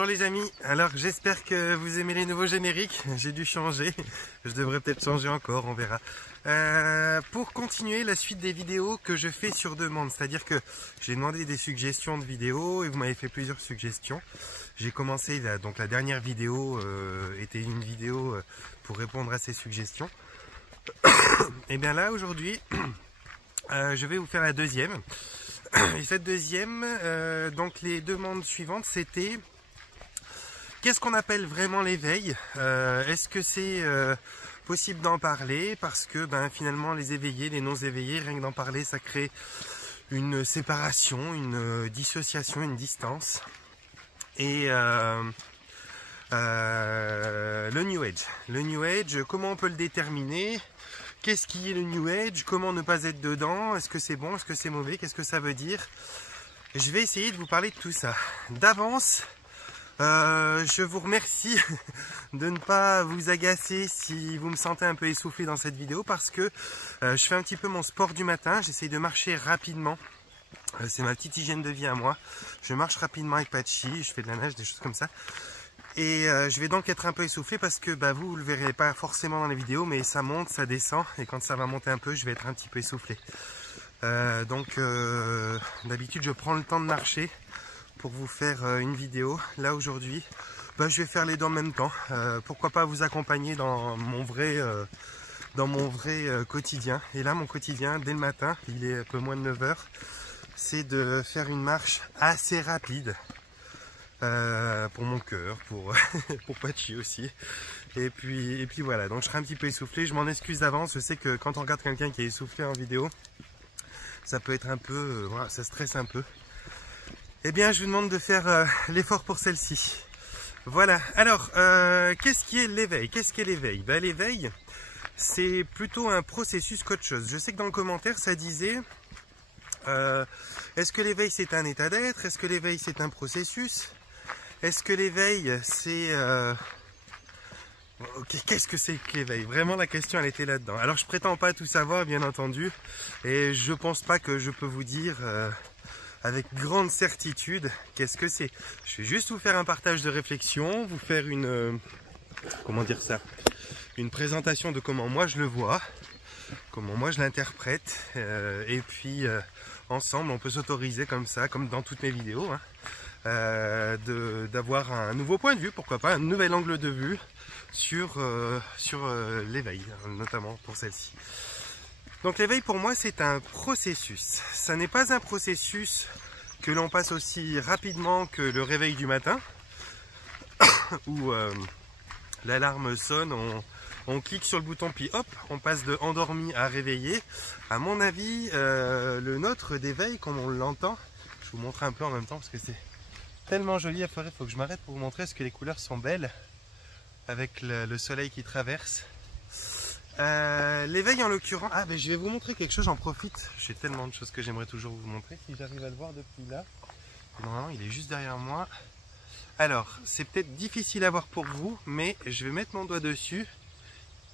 Bonjour les amis, alors j'espère que vous aimez les nouveaux génériques, j'ai dû changer, je devrais peut-être changer encore, on verra. Pour continuer la suite des vidéos que je fais sur demande, c'est-à-dire que j'ai demandé des suggestions de vidéos et vous m'avez fait plusieurs suggestions. J'ai commencé, donc la dernière vidéo était une vidéo pour répondre à ces suggestions. Et bien là aujourd'hui, je vais vous faire la deuxième. Et cette deuxième, donc les demandes suivantes c'était: qu'est-ce qu'on appelle vraiment l'éveil? Est-ce que c'est possible d'en parler? Parce que finalement les éveillés, les non-éveillés, rien que d'en parler ça crée une séparation, une dissociation, une distance. Et le New Age. Le New Age, comment on peut le déterminer? Qu'est-ce qui est le New Age? Comment ne pas être dedans? Est-ce que c'est bon? Est-ce que c'est mauvais? Qu'est-ce que ça veut dire? Je vais essayer de vous parler de tout ça. D'avance, je vous remercie de ne pas vous agacer si vous me sentez un peu essoufflé dans cette vidéo, parce que je fais un petit peu mon sport du matin. J'essaye de marcher rapidement. C'est ma petite hygiène de vie à moi. Je marche rapidement avec Patchy, je fais de la nage, des choses comme ça. Et je vais donc être un peu essoufflé parce que vous le verrez pas forcément dans les vidéos, mais ça monte, ça descend, et quand ça va monter un peu, je vais être un petit peu essoufflé. D'habitude je prends le temps de marcher pour vous faire une vidéo. Là aujourd'hui, je vais faire les deux en même temps. Pourquoi pas vous accompagner dans mon vrai quotidien. Et là mon quotidien, dès le matin, il est un peu moins de 9 h, c'est de faire une marche assez rapide. Pour mon cœur, pour Patchy aussi. Et puis voilà, donc je serai un petit peu essoufflé, je m'en excuse d'avance. Je sais que quand on regarde quelqu'un qui est essoufflé en vidéo, ça peut être un peu, voilà, ça stresse un peu. Eh bien je vous demande de faire l'effort pour celle-ci. Voilà, alors qu'est-ce qui est l'éveil? Qu'est-ce qu'est l'éveil? L'éveil, c'est plutôt un processus qu'autre chose. Je sais que dans le commentaire ça disait est-ce que l'éveil c'est un état d'être? Est-ce que l'éveil c'est un processus? Est-ce que l'éveil c'est... Qu'est-ce que c'est que l'éveil? Vraiment la question elle était là-dedans. Alors je prétends pas tout savoir bien entendu, et je pense pas que je peux vous dire avec grande certitude qu'est-ce que c'est. Je vais juste vous faire un partage de réflexion, vous faire une... comment dire ça? Une présentation de comment moi je le vois, comment moi je l'interprète, et puis ensemble on peut s'autoriser comme ça, comme dans toutes mes vidéos, hein, d'avoir un nouveau point de vue, pourquoi pas un nouvel angle de vue sur l'éveil, notamment pour celle-ci. Donc l'éveil pour moi c'est un processus. Ça n'est pas un processus que l'on passe aussi rapidement que le réveil du matin où l'alarme sonne, on clique sur le bouton puis hop, on passe de endormi à réveillé. À mon avis, le nôtre d'éveil comme on l'entend, je vous montre un peu en même temps parce que c'est tellement joli. Il faut que je m'arrête pour vous montrer parce que les couleurs sont belles avec le soleil qui traverse. L'éveil en l'occurrence, je vais vous montrer quelque chose, j'en profite. J'ai tellement de choses que j'aimerais toujours vous montrer. Si j'arrive à le voir depuis là, normalement il est juste derrière moi. Alors c'est peut-être difficile à voir pour vous, mais je vais mettre mon doigt dessus.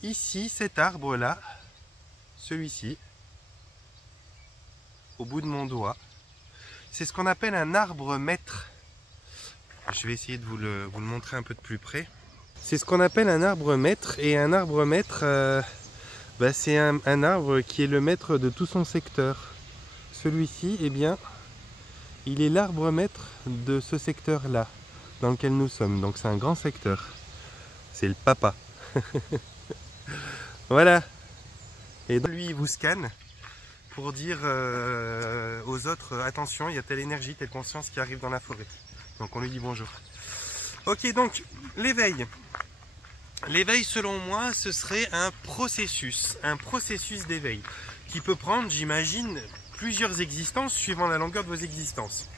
Ici, cet arbre là, celui-ci, au bout de mon doigt, c'est ce qu'on appelle un arbre maître. Je vais essayer de vous le montrer un peu de plus près. C'est ce qu'on appelle un arbre maître, et un arbre maître, c'est un arbre qui est le maître de tout son secteur. Celui-ci, eh bien, il est l'arbre maître de ce secteur-là, dans lequel nous sommes. Donc c'est un grand secteur. C'est le papa. Voilà. Et donc lui, il vous scanne pour dire aux autres, attention, il y a telle énergie, telle conscience qui arrive dans la forêt. Donc on lui dit bonjour. Ok, donc l'éveil. L'éveil, selon moi, ce serait un processus d'éveil qui peut prendre, j'imagine, plusieurs existences suivant la longueur de vos existences.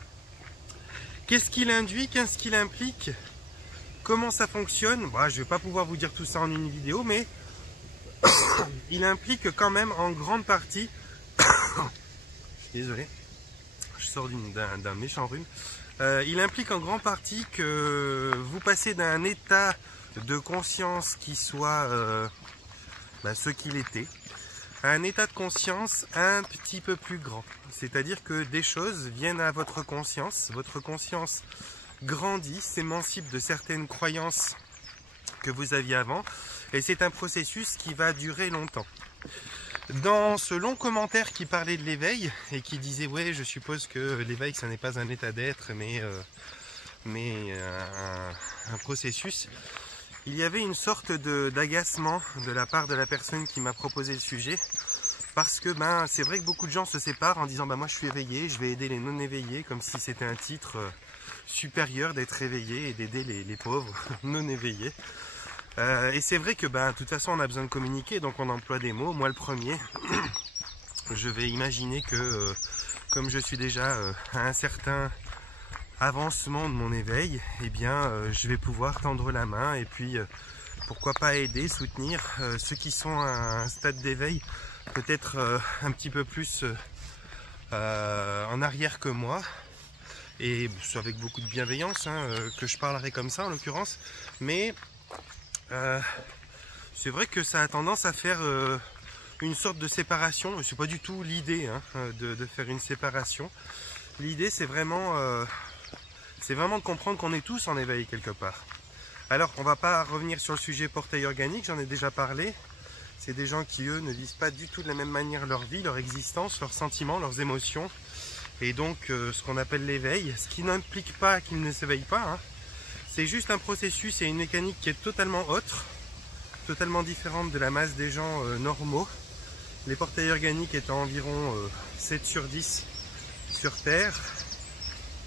Qu'est-ce qu'il induit? Qu'est-ce qu'il implique? Comment ça fonctionne? Je ne vais pas pouvoir vous dire tout ça en une vidéo, mais il implique quand même en grande partie... Désolé, je sors d'un méchant rhume. Il implique en grande partie que vous passez d'un état de conscience qui soit ce qu'il était, à un état de conscience un petit peu plus grand. C'est-à-dire que des choses viennent à votre conscience grandit, s'émancipe de certaines croyances que vous aviez avant, et c'est un processus qui va durer longtemps. Dans ce long commentaire qui parlait de l'éveil et qui disait ouais, je suppose que l'éveil ça n'est pas un état d'être mais un processus, il y avait une sorte d'agacement de la part de la personne qui m'a proposé le sujet, parce que c'est vrai que beaucoup de gens se séparent en disant moi je suis éveillé, je vais aider les non éveillés, comme si c'était un titre supérieur d'être éveillé et d'aider les pauvres non éveillés. Et c'est vrai que de toute façon on a besoin de communiquer, donc on emploie des mots. Moi le premier, je vais imaginer que comme je suis déjà à un certain avancement de mon éveil, eh bien je vais pouvoir tendre la main et puis pourquoi pas aider, soutenir ceux qui sont à un stade d'éveil peut-être un petit peu plus en arrière que moi, et avec beaucoup de bienveillance que je parlerai comme ça en l'occurrence, mais c'est vrai que ça a tendance à faire une sorte de séparation. C'est pas du tout l'idée de faire une séparation. L'idée c'est vraiment de comprendre qu'on est tous en éveil quelque part. Alors on va pas revenir sur le sujet portail organique, j'en ai déjà parlé. C'est des gens qui eux ne vivent pas du tout de la même manière leur vie, leur existence, leurs sentiments, leurs émotions, et donc ce qu'on appelle l'éveil, ce qui n'implique pas qu'ils ne s'éveillent pas. C'est juste un processus et une mécanique qui est totalement autre, totalement différente de la masse des gens normaux. Les portails organiques étant environ 7 sur 10 sur Terre,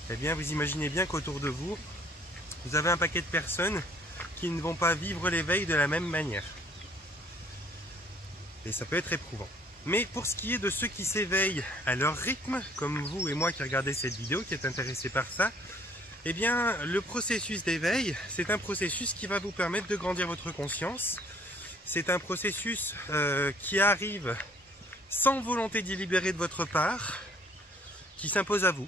eh bien vous imaginez bien qu'autour de vous, vous avez un paquet de personnes qui ne vont pas vivre l'éveil de la même manière. Et ça peut être éprouvant. Mais pour ce qui est de ceux qui s'éveillent à leur rythme, comme vous et moi qui regardez cette vidéo, qui est intéressé par ça, eh bien, le processus d'éveil, c'est un processus qui va vous permettre de grandir votre conscience. C'est un processus qui arrive sans volonté délibérée de votre part, qui s'impose à vous.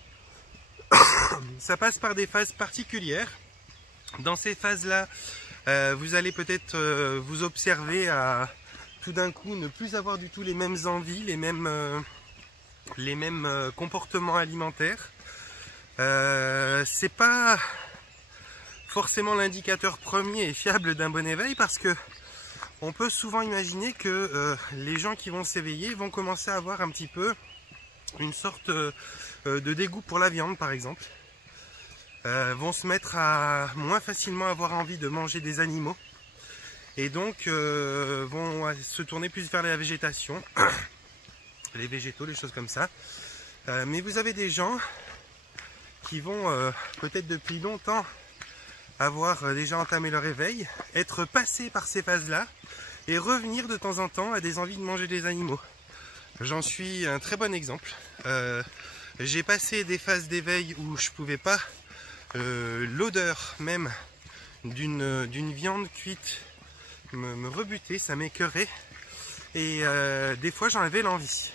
Ça passe par des phases particulières. Dans ces phases-là, vous allez peut-être vous observer à tout d'un coup ne plus avoir du tout les mêmes envies, les mêmes comportements alimentaires. C'est pas forcément l'indicateur premier et fiable d'un bon éveil, parce que on peut souvent imaginer que les gens qui vont s'éveiller vont commencer à avoir un petit peu une sorte de dégoût pour la viande par exemple, vont se mettre à moins facilement avoir envie de manger des animaux, et donc vont se tourner plus vers la végétation, les végétaux, les choses comme ça. Mais vous avez des gens qui vont peut-être depuis longtemps avoir déjà entamé leur éveil, être passés par ces phases-là et revenir de temps en temps à des envies de manger des animaux. J'en suis un très bon exemple. J'ai passé des phases d'éveil où je ne pouvais pas, l'odeur même d'une viande cuite me rebutait, ça m'écœurait, et des fois j'en avais l'envie.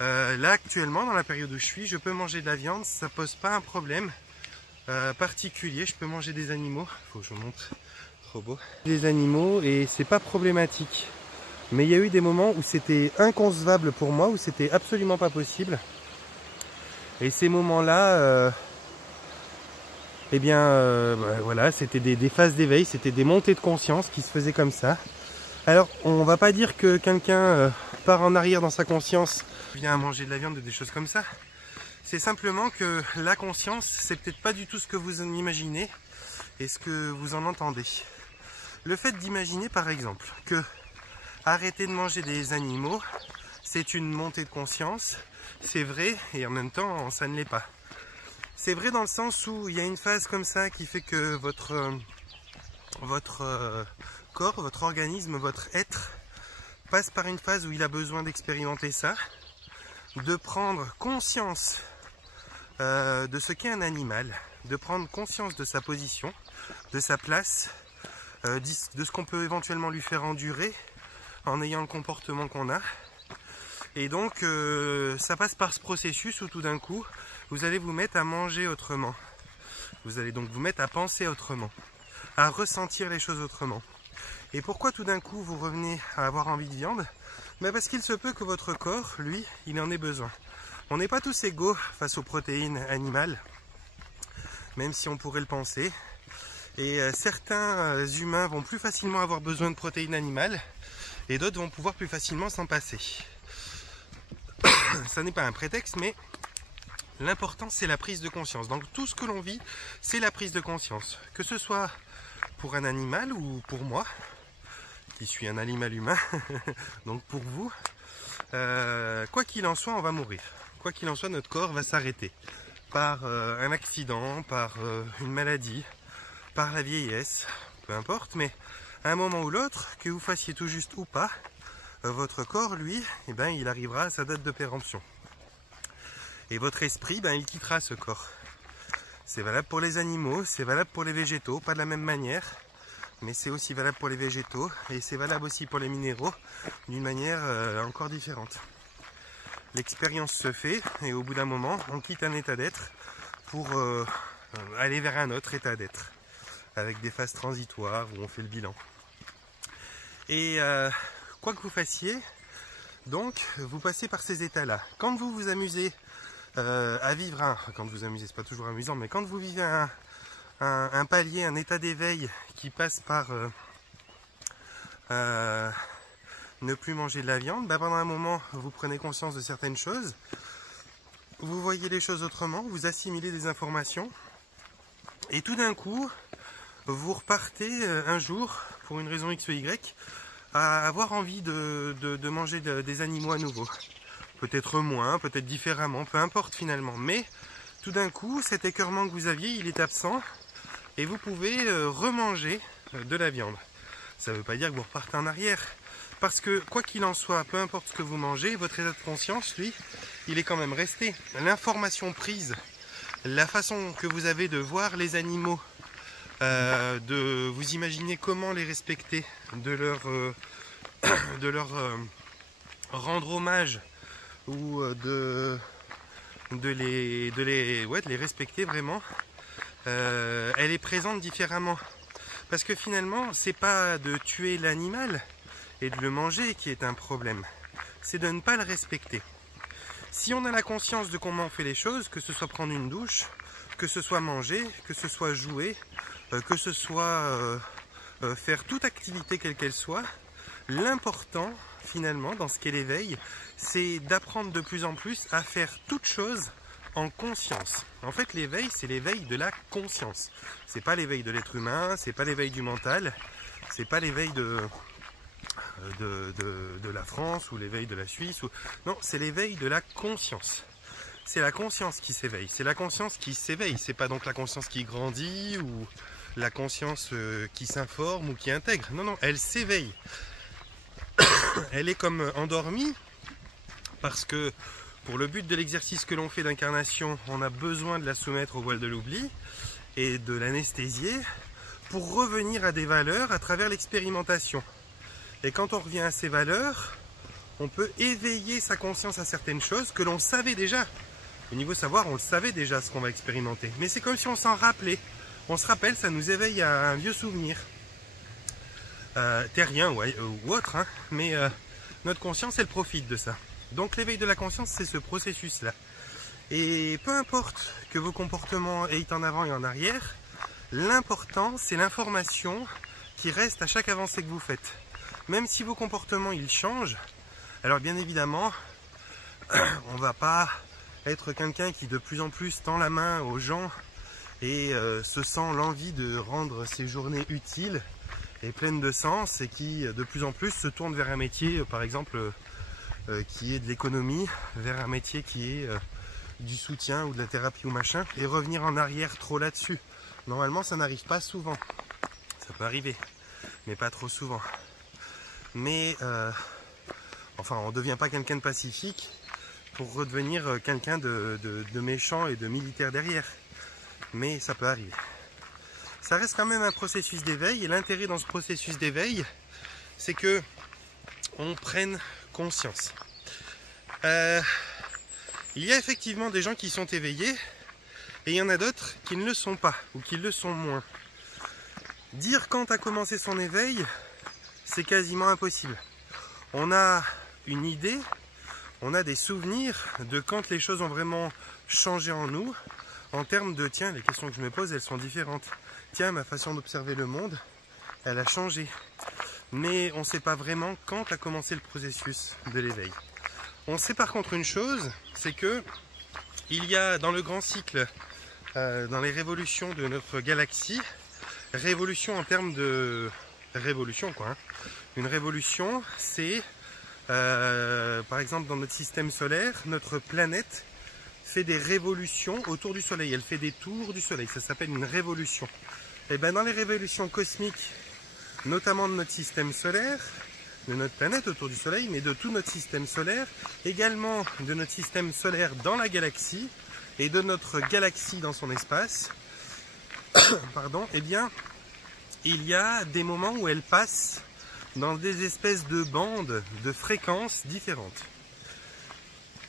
Là actuellement, dans la période où je suis, je peux manger de la viande, ça pose pas un problème particulier. Je peux manger des animaux, faut que je vous montre, trop beau. Des animaux, et c'est pas problématique. Mais il y a eu des moments où c'était inconcevable pour moi, où c'était absolument pas possible. Et ces moments-là, eh bien, voilà, c'était des phases d'éveil, c'était des montées de conscience qui se faisaient comme ça. Alors, on va pas dire que quelqu'un part en arrière dans sa conscience, vient à manger de la viande ou des choses comme ça. C'est simplement que la conscience, c'est peut-être pas du tout ce que vous en imaginez et ce que vous en entendez. Le fait d'imaginer par exemple que arrêter de manger des animaux, c'est une montée de conscience, c'est vrai, et en même temps ça ne l'est pas. C'est vrai dans le sens où il y a une phase comme ça qui fait que votre corps, votre organisme, votre être passe par une phase où il a besoin d'expérimenter ça, de prendre conscience de ce qu'est un animal, de prendre conscience de sa position, de sa place, de ce qu'on peut éventuellement lui faire endurer en ayant le comportement qu'on a. Et donc ça passe par ce processus où tout d'un coup vous allez vous mettre à manger autrement, vous allez donc vous mettre à penser autrement, à ressentir les choses autrement. Et pourquoi tout d'un coup vous revenez à avoir envie de viande? Parce qu'il se peut que votre corps, lui, il en ait besoin. On n'est pas tous égaux face aux protéines animales. même si on pourrait le penser. Et certains humains vont plus facilement avoir besoin de protéines animales et d'autres vont pouvoir plus facilement s'en passer. Ça n'est pas un prétexte, mais l'important c'est la prise de conscience. Donc tout ce que l'on vit, c'est la prise de conscience. Que ce soit pour un animal ou pour moi, qui suis un animal humain, donc pour vous, quoi qu'il en soit, on va mourir. Quoi qu'il en soit, notre corps va s'arrêter par un accident, par une maladie, par la vieillesse, peu importe, mais à un moment ou l'autre, que vous fassiez tout juste ou pas, votre corps, lui, eh ben, il arrivera à sa date de péremption. Et votre esprit, ben, il quittera ce corps. C'est valable pour les animaux, c'est valable pour les végétaux, pas de la même manière, mais c'est aussi valable pour les végétaux, et c'est valable aussi pour les minéraux, d'une manière encore différente. L'expérience se fait, et au bout d'un moment, on quitte un état d'être pour aller vers un autre état d'être, avec des phases transitoires où on fait le bilan. Et quoi que vous fassiez, donc vous passez par ces états-là. Quand vous vous amusez à vivre quand vous amusez, c'est pas toujours amusant, mais quand vous vivez un palier, un état d'éveil qui passe par ne plus manger de la viande, bah pendant un moment vous prenez conscience de certaines choses, vous voyez les choses autrement, vous assimilez des informations, et tout d'un coup, vous repartez un jour, pour une raison X ou Y, à avoir envie de manger des animaux à nouveau. Peut-être moins, peut-être différemment, peu importe finalement. Mais tout d'un coup, cet écœurement que vous aviez, il est absent et vous pouvez remanger de la viande. Ça ne veut pas dire que vous repartez en arrière. Parce que quoi qu'il en soit, peu importe ce que vous mangez, votre état de conscience, lui, il est quand même resté. L'information prise, la façon que vous avez de voir les animaux, de vous imaginer comment les respecter, de leur rendre hommage ou de les respecter vraiment, elle est présente différemment. Parce que finalement, c'est pas de tuer l'animal et de le manger qui est un problème, c'est de ne pas le respecter. Si on a la conscience de comment on fait les choses, que ce soit prendre une douche, que ce soit manger, que ce soit jouer, que ce soit faire toute activité quelle qu'elle soit, l'important finalement dans ce qu'est l'éveil, c'est d'apprendre de plus en plus à faire toute chose en conscience. En fait, l'éveil, c'est l'éveil de la conscience. C'est pas l'éveil de l'être humain, c'est pas l'éveil du mental, c'est pas l'éveil de la France ou l'éveil de la Suisse. Non, c'est l'éveil de la conscience. C'est la conscience qui s'éveille. C'est la conscience qui s'éveille. C'est pas donc la conscience qui grandit ou la conscience qui s'informe ou qui intègre. Non, non, elle s'éveille. Elle est comme endormie parce que pour le but de l'exercice que l'on fait d'incarnation, on a besoin de la soumettre au voile de l'oubli et de l'anesthésier pour revenir à des valeurs à travers l'expérimentation. Et quand on revient à ces valeurs, on peut éveiller sa conscience à certaines choses que l'on savait déjà. Au niveau savoir, on le savait déjà ce qu'on va expérimenter. Mais c'est comme si on s'en rappelait. On se rappelle, ça nous éveille à un vieux souvenir. Terrien ou autre, hein, mais notre conscience, elle profite de ça. Donc l'éveil de la conscience, c'est ce processus-là. Et peu importe que vos comportements aient en avant et en arrière, l'important, c'est l'information qui reste à chaque avancée que vous faites. Même si vos comportements, ils changent, alors bien évidemment, on ne va pas être quelqu'un qui de plus en plus tend la main aux gens et se sent l'envie de rendre ses journées utiles et pleines de sens et qui de plus en plus se tourne vers un métier, par exemple, qui est de l'économie, vers un métier qui est du soutien ou de la thérapie ou machin, et revenir en arrière trop là-dessus. Normalement, ça n'arrive pas souvent. Ça peut arriver, mais pas trop souvent. Mais, enfin, on ne devient pas quelqu'un de pacifique pour redevenir quelqu'un de méchant et de militaire derrière. Mais ça peut arriver. Ça reste quand même un processus d'éveil, et l'intérêt dans ce processus d'éveil, c'est que on prenne conscience. Il y a effectivement des gens qui sont éveillés, et il y en a d'autres qui ne le sont pas, ou qui le sont moins. Dire quand a commencé son éveil, c'est quasiment impossible. On a une idée, on a des souvenirs de quand les choses ont vraiment changé en nous, en termes de, tiens, les questions que je me pose, elles sont différentes. Tiens, ma façon d'observer le monde, elle a changé. Mais on ne sait pas vraiment quand a commencé le processus de l'éveil. On sait par contre une chose, c'est que il y a dans le grand cycle, dans les révolutions de notre galaxie, révolution en termes de révolution quoi. Hein. Une révolution, c'est par exemple dans notre système solaire, notre planète fait des révolutions autour du Soleil. Elle fait des tours du Soleil. Ça s'appelle une révolution. Et bien dans les révolutions cosmiques, notamment de notre système solaire, de notre planète autour du Soleil, mais de tout notre système solaire, également de notre système solaire dans la galaxie et de notre galaxie dans son espace, pardon, eh bien, il y a des moments où elle passe dans des espèces de bandes de fréquences différentes.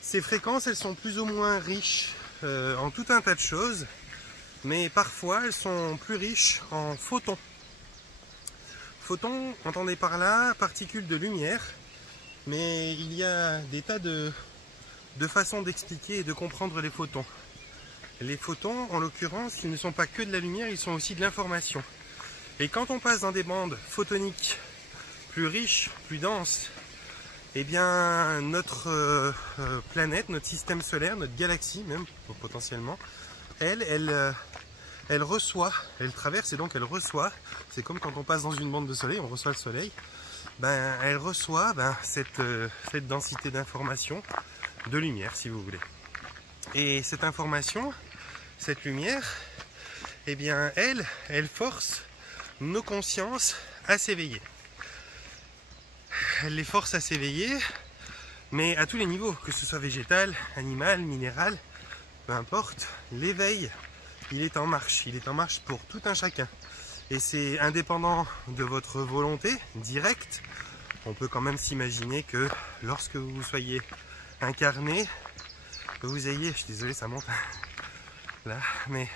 Ces fréquences, elles sont plus ou moins riches en tout un tas de choses, mais parfois elles sont plus riches en photons. Photons, entendez par là, particules de lumière, mais il y a des tas de façons d'expliquer et de comprendre les photons. Les photons, en l'occurrence, ils ne sont pas que de la lumière, ils sont aussi de l'information. Et quand on passe dans des bandes photoniques plus riches, plus denses, eh bien notre planète, notre système solaire, notre galaxie même potentiellement, elle reçoit, elle traverse et donc elle reçoit, c'est comme quand on passe dans une bande de soleil, on reçoit le soleil, ben, elle reçoit cette densité d'information, de lumière si vous voulez. Et cette information, cette lumière, eh bien elle force nos consciences à s'éveiller. Elle les force à s'éveiller, mais à tous les niveaux, que ce soit végétal, animal, minéral, peu importe, l'éveil, il est en marche pour tout un chacun. Et c'est indépendant de votre volonté directe. On peut quand même s'imaginer que lorsque vous soyez incarné, que vous ayez, je suis désolé ça monte là, mais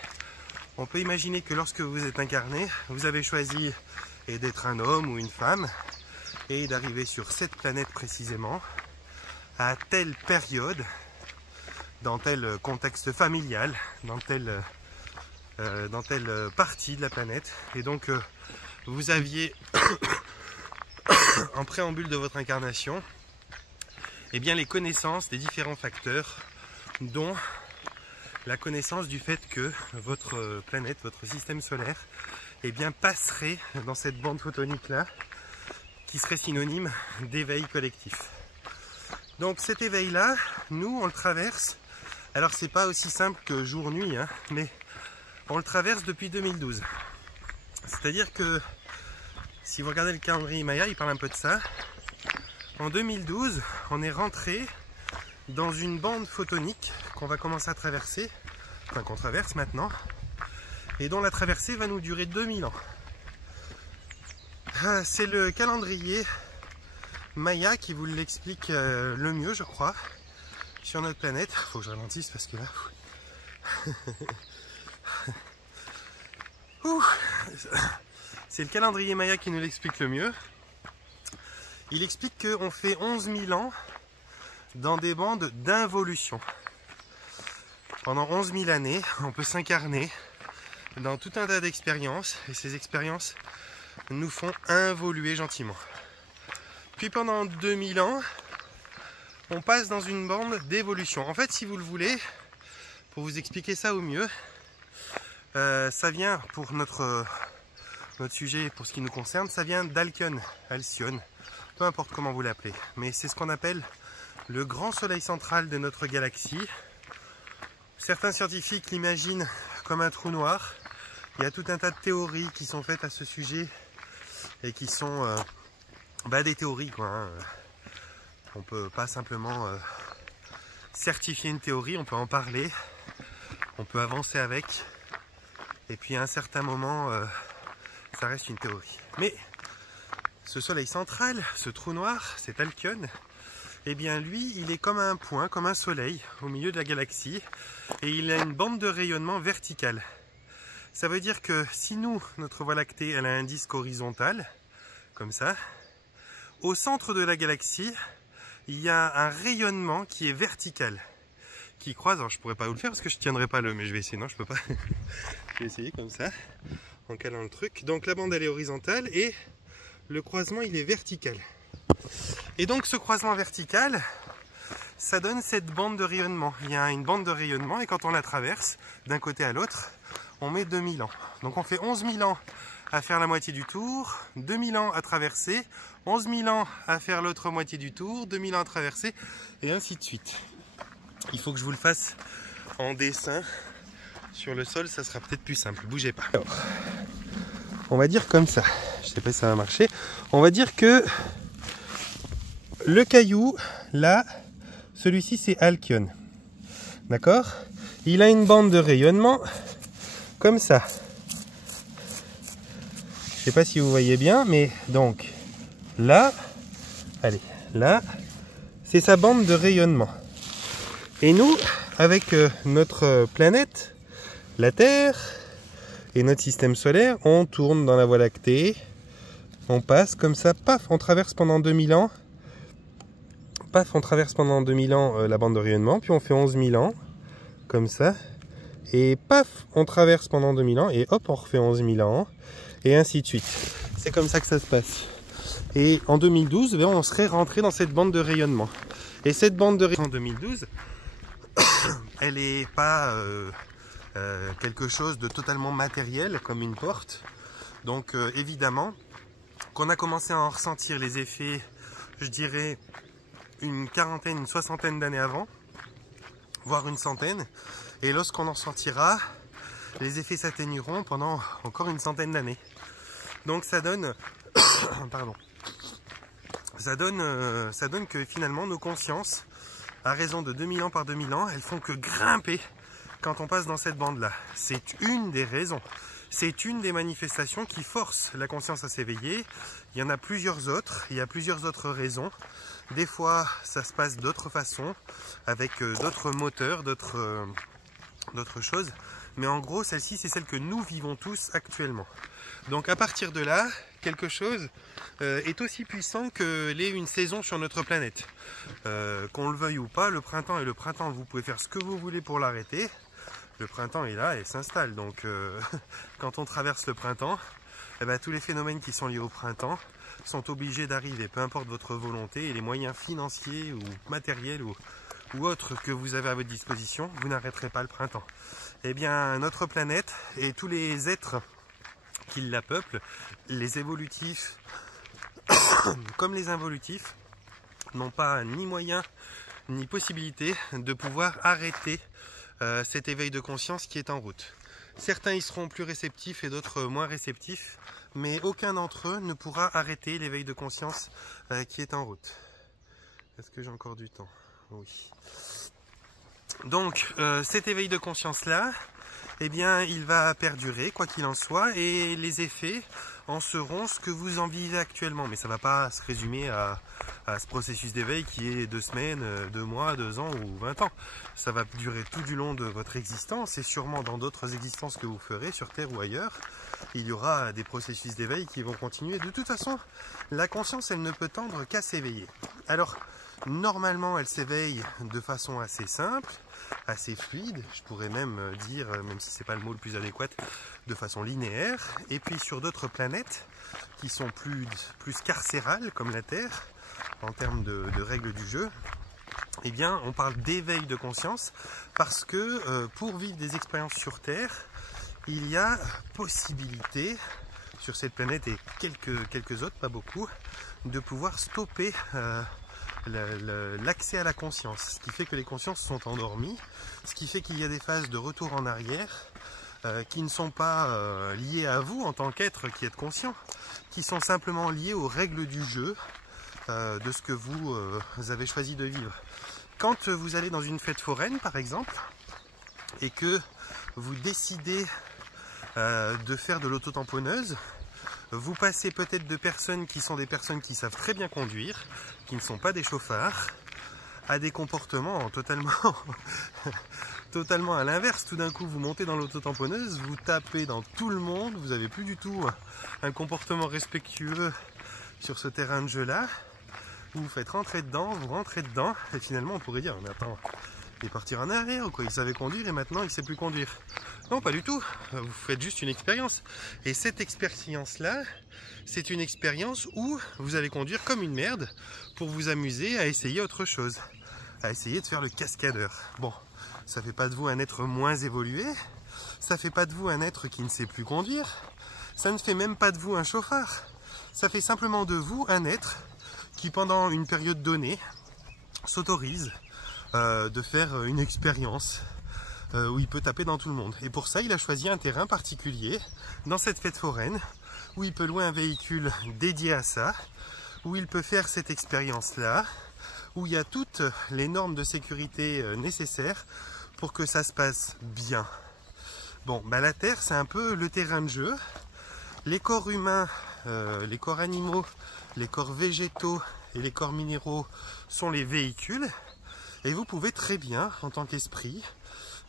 on peut imaginer que lorsque vous êtes incarné, vous avez choisi d'être un homme ou une femme et d'arriver sur cette planète précisément, à telle période, dans tel contexte familial, dans telle partie de la planète. Et donc vous aviez en préambule de votre incarnation eh bien les connaissances des différents facteurs, dont la connaissance du fait que votre planète, votre système solaire eh bien passerait dans cette bande photonique là, qui serait synonyme d'éveil collectif. Donc cet éveil là, nous on le traverse, alors c'est pas aussi simple que jour-nuit, hein, mais on le traverse depuis 2012. C'est-à-dire que si vous regardez le calendrier Maya, il parle un peu de ça. En 2012, on est rentré dans une bande photonique qu'on va commencer à traverser, enfin qu'on traverse maintenant, et dont la traversée va nous durer 2000 ans. C'est le calendrier Maya qui vous l'explique le mieux, je crois, sur notre planète. Faut que je ralentisse parce que là... C'est le calendrier Maya qui nous l'explique le mieux. Il explique qu'on fait 11 000 ans dans des bandes d'involution. Pendant 11 000 années, on peut s'incarner dans tout un tas d'expériences, et ces expériences nous font involuer gentiment. Puis pendant 2000 ans, on passe dans une bande d'évolution. En fait, si vous le voulez, pour vous expliquer ça au mieux, ça vient pour notre sujet, pour ce qui nous concerne, ça vient d'Alcyone, Alcyone, peu importe comment vous l'appelez. Mais c'est ce qu'on appelle le grand soleil central de notre galaxie. Certains scientifiques l'imaginent comme un trou noir. Il y a tout un tas de théories qui sont faites à ce sujet et qui sont des théories, quoi, hein. On peut pas simplement certifier une théorie, on peut en parler, on peut avancer avec, et puis à un certain moment, ça reste une théorie. Mais ce soleil central, ce trou noir, cet Alcyone, eh bien lui, il est comme un point, comme un soleil au milieu de la galaxie, et il a une bande de rayonnement verticale. Ça veut dire que si nous, notre Voie lactée, elle a un disque horizontal, comme ça, au centre de la galaxie, il y a un rayonnement qui est vertical, qui croisent. Alors je pourrais pas vous le faire parce que je tiendrai pas mais je vais essayer. Non, je peux pas. Je vais essayer comme ça, en calant le truc. Donc la bande elle est horizontale et le croisement il est vertical. Et donc ce croisement vertical, ça donne cette bande de rayonnement. Il y a une bande de rayonnement et quand on la traverse d'un côté à l'autre, on met 2000 ans. Donc on fait 11 000 ans à faire la moitié du tour, 2000 ans à traverser, 11 000 ans à faire l'autre moitié du tour, 2000 ans à traverser, et ainsi de suite. Il faut que je vous le fasse en dessin sur le sol, ça sera peut-être plus simple, bougez pas. Alors, on va dire comme ça, je sais pas si ça va marcher, on va dire que le caillou, là, celui-ci c'est Alcyon, d'accord? Il a une bande de rayonnement comme ça. Je sais pas si vous voyez bien, mais donc là, allez, là, c'est sa bande de rayonnement. Et nous, avec notre planète, la Terre et notre système solaire, on tourne dans la Voie lactée, on passe comme ça, paf, on traverse pendant 2000 ans, paf, on traverse pendant 2000 ans la bande de rayonnement, puis on fait 11 000 ans, comme ça, et paf, on traverse pendant 2000 ans, et hop, on refait 11 000 ans, et ainsi de suite. C'est comme ça que ça se passe. Et en 2012, on serait rentré dans cette bande de rayonnement. Et cette bande de rayonnement en 2012, elle n'est pas quelque chose de totalement matériel comme une porte. Donc évidemment qu'on a commencé à en ressentir les effets, je dirais, une quarantaine, une soixantaine d'années avant, voire une centaine. Et lorsqu'on en sortira, les effets s'atténueront pendant encore une centaine d'années. Donc ça donne, pardon, ça donne que finalement nos consciences, à raison de 2000 ans par 2000 ans, elles font que grimper quand on passe dans cette bande-là. C'est une des raisons. C'est une des manifestations qui force la conscience à s'éveiller. Il y en a plusieurs autres, il y a plusieurs autres raisons. Des fois, ça se passe d'autres façons, avec d'autres moteurs, d'autres choses. Mais en gros, celle-ci, c'est celle que nous vivons tous actuellement. Donc à partir de là, quelque chose est aussi puissant que l'est une saison sur notre planète. Qu'on le veuille ou pas, le printemps est le printemps, vous pouvez faire ce que vous voulez pour l'arrêter. Le printemps est là et s'installe. Donc quand on traverse le printemps, eh ben, tous les phénomènes qui sont liés au printemps sont obligés d'arriver, peu importe votre volonté et les moyens financiers ou matériels ou autres que vous avez à votre disposition, vous n'arrêterez pas le printemps. Eh bien, notre planète et tous les êtres qui la peuplent, les évolutifs comme les involutifs, n'ont pas ni moyen ni possibilité de pouvoir arrêter cet éveil de conscience qui est en route. Certains y seront plus réceptifs et d'autres moins réceptifs, mais aucun d'entre eux ne pourra arrêter l'éveil de conscience qui est en route. Est-ce que j'ai encore du temps? Oui. Donc cet éveil de conscience là, eh bien il va perdurer quoi qu'il en soit et les effets en seront ce que vous en vivez actuellement. Mais ça ne va pas se résumer à ce processus d'éveil qui est 2 semaines, 2 mois, 2 ans ou 20 ans. Ça va durer tout du long de votre existence et sûrement dans d'autres existences que vous ferez sur Terre ou ailleurs. Il y aura des processus d'éveil qui vont continuer. De toute façon, la conscience, elle ne peut tendre qu'à s'éveiller. Alors, normalement, elle s'éveille de façon assez simple, assez fluide, je pourrais même dire, même si c'est pas le mot le plus adéquat, de façon linéaire. Et puis sur d'autres planètes qui sont plus carcérales, comme la Terre, en termes de règles du jeu, eh bien, on parle d'éveil de conscience parce que pour vivre des expériences sur Terre, il y a possibilité, sur cette planète et quelques autres, pas beaucoup, de pouvoir stopper l'accès à la conscience, ce qui fait que les consciences sont endormies, ce qui fait qu'il y a des phases de retour en arrière qui ne sont pas liées à vous en tant qu'être qui êtes conscient, qui sont simplement liées aux règles du jeu de ce que vous avez choisi de vivre. Quand vous allez dans une fête foraine par exemple et que vous décidez de faire de l'auto-tamponneuse, vous passez peut-être de personnes qui sont des personnes qui savent très bien conduire, qui ne sont pas des chauffards, à des comportements totalement à l'inverse. Tout d'un coup, vous montez dans l'auto-tamponneuse, vous tapez dans tout le monde, vous n'avez plus du tout un comportement respectueux sur ce terrain de jeu-là. Vous vous faites rentrer dedans, vous rentrez dedans, et finalement on pourrait dire, mais attends, Il est parti en arrière ou quoi? Il savait conduire et maintenant il ne sait plus conduire. Non, pas du tout. Vous faites juste une expérience. Et cette expérience-là, c'est une expérience où vous allez conduire comme une merde pour vous amuser à essayer autre chose. À essayer de faire le cascadeur. Bon, ça ne fait pas de vous un être moins évolué. Ça ne fait pas de vous un être qui ne sait plus conduire. Ça ne fait même pas de vous un chauffard. Ça fait simplement de vous un être qui, pendant une période donnée, s'autorise de faire une expérience où il peut taper dans tout le monde. Et pour ça, il a choisi un terrain particulier dans cette fête foraine où il peut louer un véhicule dédié à ça, où il peut faire cette expérience-là, où il y a toutes les normes de sécurité nécessaires pour que ça se passe bien. Bon, bah la Terre, c'est un peu le terrain de jeu. Les corps humains, les corps animaux, les corps végétaux et les corps minéraux sont les véhicules. Et vous pouvez très bien, en tant qu'esprit,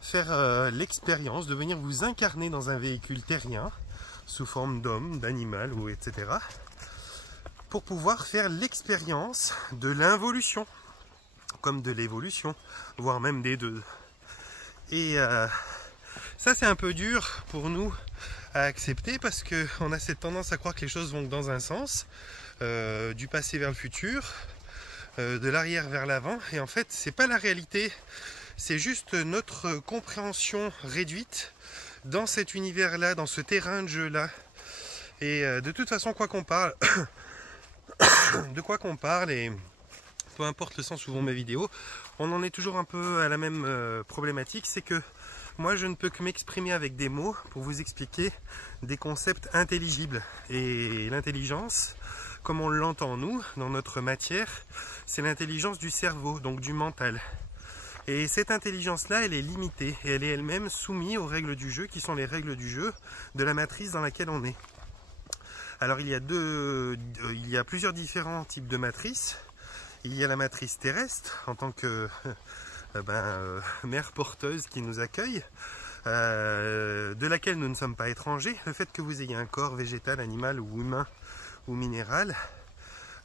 faire l'expérience de venir vous incarner dans un véhicule terrien, sous forme d'homme, d'animal, ou etc., pour pouvoir faire l'expérience de l'involution, comme de l'évolution, voire même des deux. Et ça, c'est un peu dur pour nous à accepter parce qu'on a cette tendance à croire que les choses vont dans un sens, du passé vers le futur, de l'arrière vers l'avant, et en fait c'est pas la réalité, c'est juste notre compréhension réduite dans cet univers là, dans ce terrain de jeu là. Et de toute façon, quoi qu'on parle de quoi qu'on parle, et peu importe le sens où vont mes vidéos, on en est toujours un peu à la même problématique, c'est que moi je ne peux que m'exprimer avec des mots pour vous expliquer des concepts intelligibles. Et l'intelligence, comme on l'entend nous, dans notre matière, c'est l'intelligence du cerveau, donc du mental. Et cette intelligence-là, elle est limitée, et elle est elle-même soumise aux règles du jeu, qui sont les règles du jeu de la matrice dans laquelle on est. Alors il y a plusieurs différents types de matrices. Il y a la matrice terrestre, en tant que mère porteuse qui nous accueille, de laquelle nous ne sommes pas étrangers. Le fait que vous ayez un corps végétal, animal ou humain ou minéral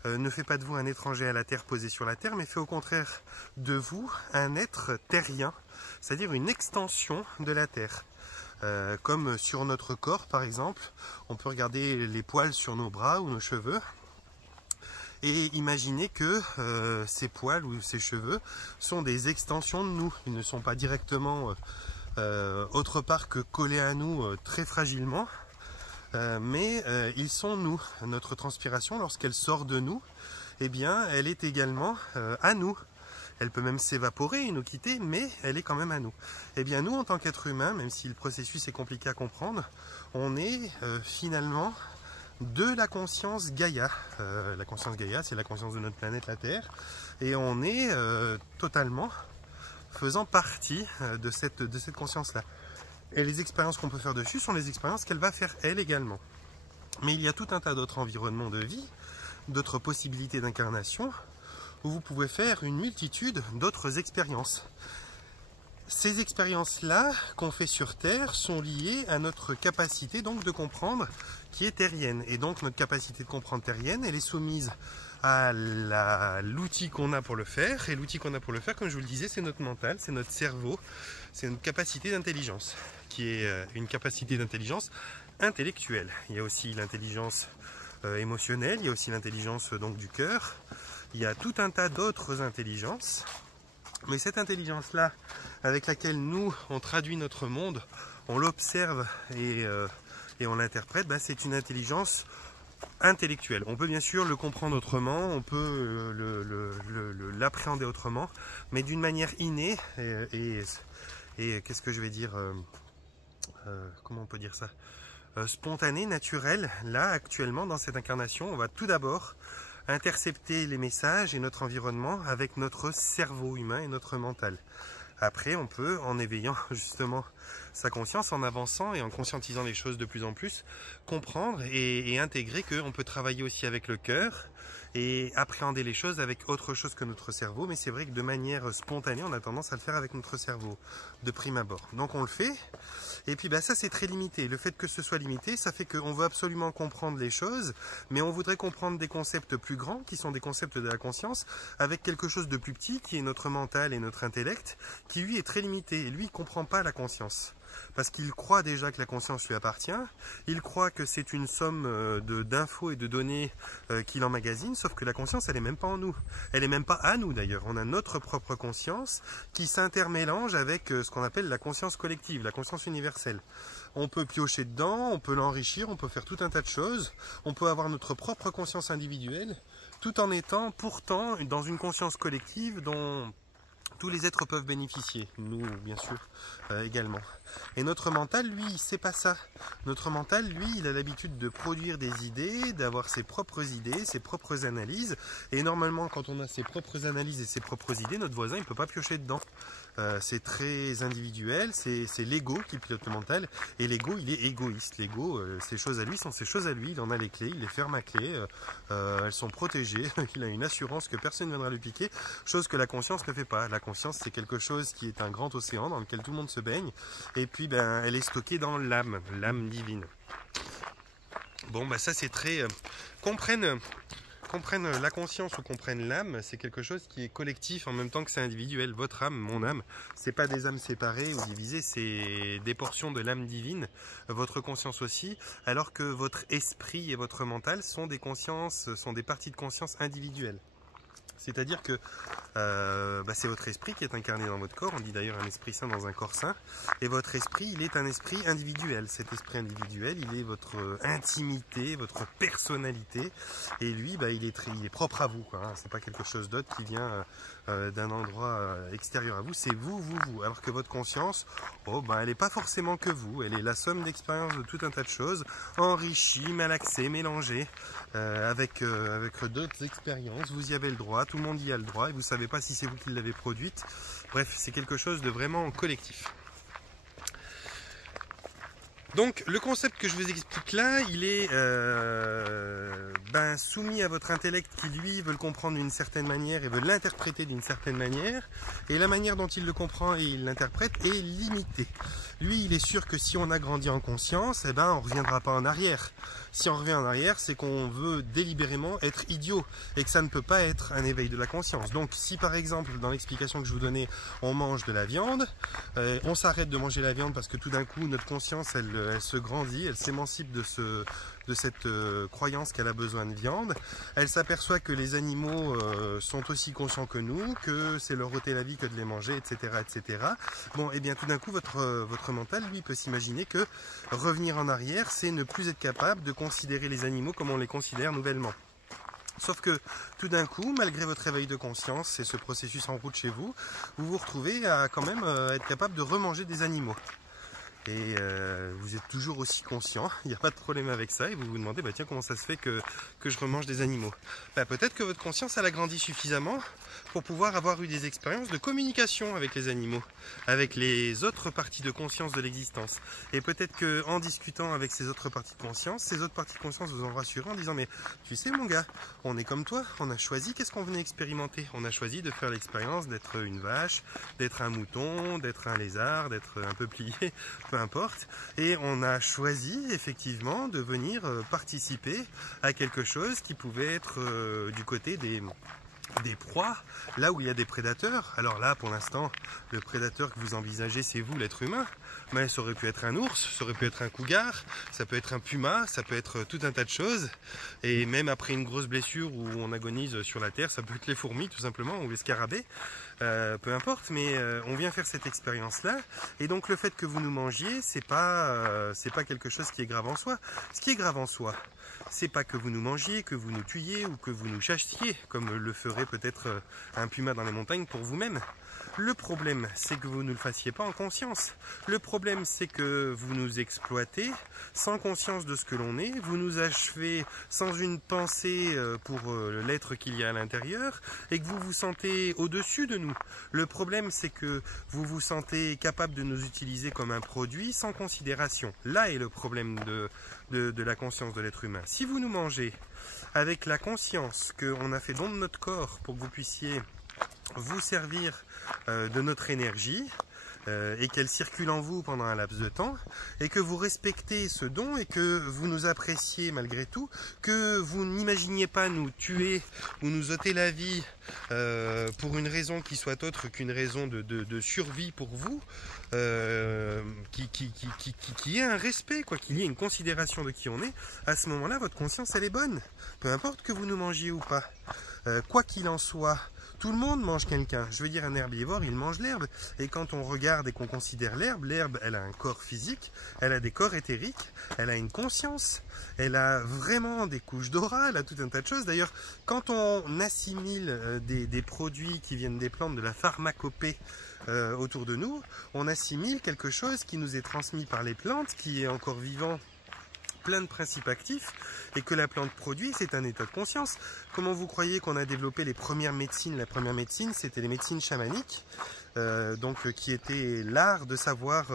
ne fait pas de vous un étranger à la Terre posé sur la Terre, mais fait au contraire de vous un être terrien, c'est-à-dire une extension de la Terre. Comme sur notre corps par exemple, on peut regarder les poils sur nos bras ou nos cheveux et imaginer que ces poils ou ces cheveux sont des extensions de nous. Ils ne sont pas directement autre part que collés à nous très fragilement, mais ils sont nous. Notre transpiration, lorsqu'elle sort de nous, eh bien, elle est également à nous. Elle peut même s'évaporer et nous quitter, mais elle est quand même à nous. Eh bien, nous, en tant qu'êtres humains, même si le processus est compliqué à comprendre, on est finalement de la conscience Gaïa. La conscience Gaïa, c'est la conscience de notre planète, la Terre, et on est totalement faisant partie de cette conscience-là. Et les expériences qu'on peut faire dessus sont les expériences qu'elle va faire elle également. Mais il y a tout un tas d'autres environnements de vie, d'autres possibilités d'incarnation, où vous pouvez faire une multitude d'autres expériences. Ces expériences-là qu'on fait sur Terre sont liées à notre capacité donc de comprendre qui est terrienne. Et donc notre capacité de comprendre terrienne, elle est soumise à l'outil qu'on a pour le faire. Et l'outil qu'on a pour le faire, comme je vous le disais, c'est notre mental, c'est notre cerveau, c'est une capacité d'intelligence, qui est une capacité d'intelligence intellectuelle. Il y a aussi l'intelligence émotionnelle, il y a aussi l'intelligence donc du cœur. Il y a tout un tas d'autres intelligences. Mais cette intelligence-là, avec laquelle nous, on traduit notre monde, on l'observe et on l'interprète, c'est une intelligence intellectuelle. On peut bien sûr le comprendre autrement, on peut l'appréhender autrement, mais d'une manière innée et qu'est-ce que je vais dire, comment on peut dire ça, spontanée, naturelle. Là, actuellement, dans cette incarnation, on va tout d'abord intercepter les messages et notre environnement avec notre cerveau humain et notre mental. Après, on peut, en éveillant justement sa conscience, en avançant et en conscientisant les choses de plus en plus, comprendre et intégrer qu'on peut travailler aussi avec le cœur et appréhender les choses avec autre chose que notre cerveau. Mais c'est vrai que de manière spontanée, on a tendance à le faire avec notre cerveau, de prime abord. Donc on le fait, et puis ça c'est très limité. Le fait que ce soit limité, ça fait qu'on veut absolument comprendre les choses, mais on voudrait comprendre des concepts plus grands, qui sont des concepts de la conscience, avec quelque chose de plus petit, qui est notre mental et notre intellect, qui lui est très limité. Et lui, il ne comprend pas la conscience. Parce qu'il croit déjà que la conscience lui appartient, il croit que c'est une somme d'infos et de données qu'il emmagasine, sauf que la conscience, elle n'est même pas en nous. Elle n'est même pas à nous d'ailleurs. On a notre propre conscience qui s'intermélange avec ce qu'on appelle la conscience collective, la conscience universelle. On peut piocher dedans, on peut l'enrichir, on peut faire tout un tas de choses, on peut avoir notre propre conscience individuelle, tout en étant pourtant dans une conscience collective dont tous les êtres peuvent bénéficier, nous bien sûr également. Et notre mental, lui, c'est pas ça. Notre mental, lui, il a l'habitude de produire des idées, d'avoir ses propres idées, ses propres analyses. Et normalement, quand on a ses propres analyses et ses propres idées, notre voisin, il ne peut pas piocher dedans. C'est très individuel, c'est l'ego qui pilote le mental. Et l'ego, il est égoïste. L'ego, ses choses à lui sont ses choses à lui. Il en a les clés, il les ferme à clé. Elles sont protégées. Il a une assurance que personne ne viendra lui piquer. Chose que la conscience ne fait pas. La conscience, c'est quelque chose qui est un grand océan dans lequel tout le monde se baigne. Et puis, elle est stockée dans l'âme divine. Bon, ça c'est très... Comprennent la conscience ou comprennent l'âme, c'est quelque chose qui est collectif en même temps que c'est individuel. Votre âme, mon âme, c'est pas des âmes séparées ou divisées, c'est des portions de l'âme divine, votre conscience aussi, alors que votre esprit et votre mental sont des consciences, sont des parties de conscience individuelles. C'est-à-dire que c'est votre esprit qui est incarné dans votre corps, on dit d'ailleurs un esprit saint dans un corps saint, et votre esprit, il est un esprit individuel. Cet esprit individuel, il est votre intimité, votre personnalité, et lui, il est propre à vous, quoi, hein. C'est pas quelque chose d'autre qui vient d'un endroit extérieur à vous, c'est vous, alors que votre conscience, elle n'est pas forcément que vous, elle est la somme d'expériences de tout un tas de choses, enrichie, malaxée, mélangée, avec d'autres expériences, vous y avez le droit, tout le monde y a le droit, et vous ne savez pas si c'est vous qui l'avez produite. Bref, c'est quelque chose de vraiment collectif. Donc, le concept que je vous explique là, il est soumis à votre intellect qui, lui, veut le comprendre d'une certaine manière et veut l'interpréter d'une certaine manière. Et la manière dont il le comprend et il l'interprète est limitée. Lui, il est sûr que si on a grandi en conscience, on ne reviendra pas en arrière. Si on revient en arrière, c'est qu'on veut délibérément être idiot et que ça ne peut pas être un éveil de la conscience. Donc, si par exemple, dans l'explication que je vous donnais, on mange de la viande, on s'arrête de manger la viande parce que tout d'un coup, notre conscience, elle se grandit, elle s'émancipe de cette croyance qu'elle a besoin de viande. Elle s'aperçoit que les animaux sont aussi conscients que nous, que c'est leur ôter la vie que de les manger, etc. etc. Bon, et bien tout d'un coup, votre mental, lui, peut s'imaginer que revenir en arrière, c'est ne plus être capable de considérer les animaux comme on les considère nouvellement. Sauf que tout d'un coup, malgré votre éveil de conscience et ce processus en route chez vous, vous vous retrouvez à quand même être capable de remanger des animaux. Et vous êtes toujours aussi conscient, il n'y a pas de problème avec ça, et vous vous demandez, tiens, comment ça se fait que je remange des animaux? Peut-être que votre conscience, elle a grandi suffisamment pour pouvoir avoir eu des expériences de communication avec les animaux, avec les autres parties de conscience de l'existence. Et peut-être qu'en discutant avec ces autres parties de conscience, ces autres parties de conscience vous ont rassuré en disant, mais tu sais mon gars, on est comme toi, on a choisi, qu'est-ce qu'on venait expérimenter? On a choisi de faire l'expérience d'être une vache, d'être un mouton, d'être un lézard, d'être un peuplier, peu importe, et on a choisi effectivement de venir participer à quelque chose qui pouvait être du côté des proies, là où il y a des prédateurs. Alors là, pour l'instant, le prédateur que vous envisagez, c'est vous, l'être humain. Mais ça aurait pu être un ours, ça aurait pu être un cougar, ça peut être un puma, ça peut être tout un tas de choses. Et même après une grosse blessure où on agonise sur la terre, ça peut être les fourmis tout simplement, ou les scarabées. Peu importe, mais on vient faire cette expérience-là. Et donc le fait que vous nous mangiez, c'est pas quelque chose qui est grave en soi. Ce qui est grave en soi, c'est pas que vous nous mangiez, que vous nous tuiez ou que vous nous chassiez, comme le ferait peut-être un puma dans les montagnes pour vous-même. Le problème, c'est que vous ne le fassiez pas en conscience. Le problème, c'est que vous nous exploitez sans conscience de ce que l'on est, vous nous achevez sans une pensée pour l'être qu'il y a à l'intérieur et que vous vous sentez au-dessus de nous. Le problème, c'est que vous vous sentez capable de nous utiliser comme un produit sans considération. Là est le problème de la conscience de l'être humain. Si vous nous mangez, avec la conscience qu'on a fait don de notre corps pour que vous puissiez vous servir de notre énergie, et qu'elle circule en vous pendant un laps de temps, et que vous respectez ce don et que vous nous appréciez malgré tout, que vous n'imaginiez pas nous tuer ou nous ôter la vie pour une raison qui soit autre qu'une raison de survie pour vous, qui ait un respect, quoi, qu'il y ait une considération de qui on est. À ce moment-là, votre conscience, elle est bonne. Peu importe que vous nous mangiez ou pas. Quoi qu'il en soit, tout le monde mange quelqu'un. Je veux dire, un herbivore, il mange l'herbe. Et quand on regarde et qu'on considère l'herbe, elle a un corps physique, elle a des corps éthériques, elle a une conscience, elle a vraiment des couches d'aura, elle a tout un tas de choses. D'ailleurs, quand on assimile des produits qui viennent des plantes, de la pharmacopée autour de nous, on assimile quelque chose qui nous est transmis par les plantes, qui est encore vivant, plein de principes actifs, et que la plante produit, c'est un état de conscience. Comment vous croyez qu'on a développé les premières médecines? La première médecine, c'était les médecines chamaniques, qui était l'art de savoir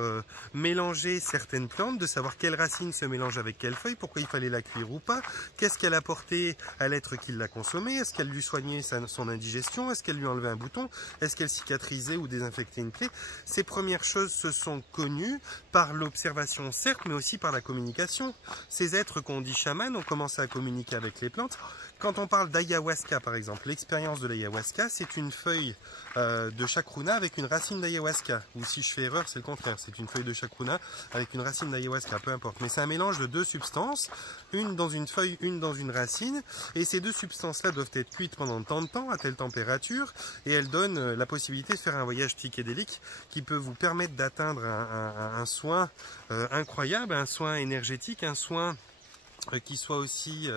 mélanger certaines plantes, de savoir quelle racine se mélange avec quelle feuille, pourquoi il fallait la cuire ou pas, qu'est-ce qu'elle apportait à l'être qui l'a consommé, est-ce qu'elle lui soignait son indigestion, est-ce qu'elle lui enlevait un bouton, est-ce qu'elle cicatrisait ou désinfectait une plaie. Ces premières choses se sont connues par l'observation, certes, mais aussi par la communication. Ces êtres qu'on dit chamans ont commencé à communiquer avec les plantes. Quand on parle d'ayahuasca, par exemple, l'expérience de l'ayahuasca, c'est une feuille de chacruna avec une racine d'ayahuasca. Ou si je fais erreur, c'est le contraire. C'est une feuille de chacruna avec une racine d'ayahuasca, peu importe. Mais c'est un mélange de deux substances, une dans une feuille, une dans une racine. Et ces deux substances-là doivent être cuites pendant tant de temps, à telle température. Et elles donnent la possibilité de faire un voyage psychédélique qui peut vous permettre d'atteindre un soin incroyable, un soin énergétique, un soin qui soit aussi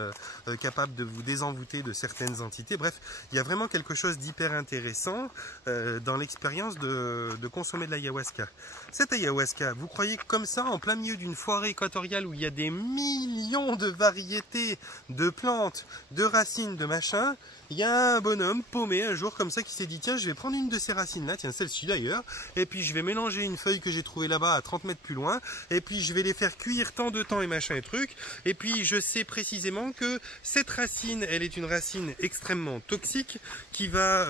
capable de vous désenvoûter de certaines entités. Bref, il y a vraiment quelque chose d'hyper intéressant dans l'expérience de consommer de l'ayahuasca. Cette ayahuasca, vous croyez que comme ça, en plein milieu d'une forêt équatoriale où il y a des millions de variétés de plantes, de racines, de machins, il y a un bonhomme paumé un jour comme ça qui s'est dit tiens, je vais prendre une de ces racines là, tiens celle-ci d'ailleurs, et puis je vais mélanger une feuille que j'ai trouvée là-bas à 30 mètres plus loin, et puis je vais les faire cuire tant de temps et machin et truc, et puis je sais précisément que cette racine, elle est une racine extrêmement toxique qui va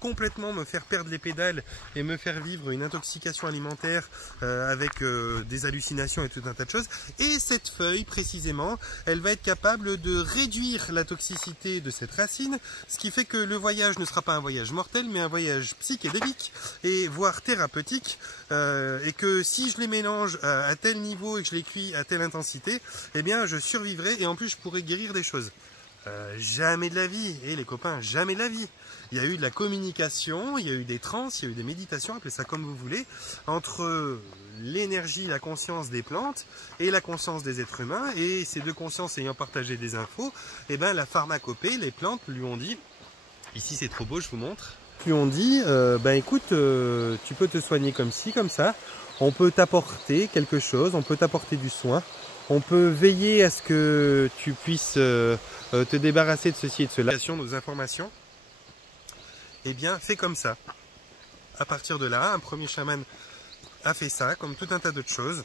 complètement me faire perdre les pédales et me faire vivre une intoxication alimentaire avec des hallucinations et tout un tas de choses. Et cette feuille précisément, elle va être capable de réduire la toxicité de cette racine, ce qui fait que le voyage ne sera pas un voyage mortel mais un voyage psychédélique et voire thérapeutique, et que si je les mélange à tel niveau et que je les cuis à telle intensité, eh bien je survivrai et en plus je pourrai guérir des choses. Jamais de la vie, et les copains, jamais de la vie. Il y a eu de la communication, il y a eu des trans, il y a eu des méditations, appelez ça comme vous voulez, entre l'énergie, la conscience des plantes et la conscience des êtres humains, et ces deux consciences ayant partagé des infos, et ben la pharmacopée, les plantes lui ont dit, ici c'est trop beau, je vous montre, lui ont dit, ben écoute, tu peux te soigner comme ci, comme ça, on peut t'apporter quelque chose, on peut t'apporter du soin, on peut veiller à ce que tu puisses te débarrasser de ceci et de cela. Nos informations, eh bien, fais comme ça. À partir de là, un premier chaman a fait ça, comme tout un tas d'autres choses,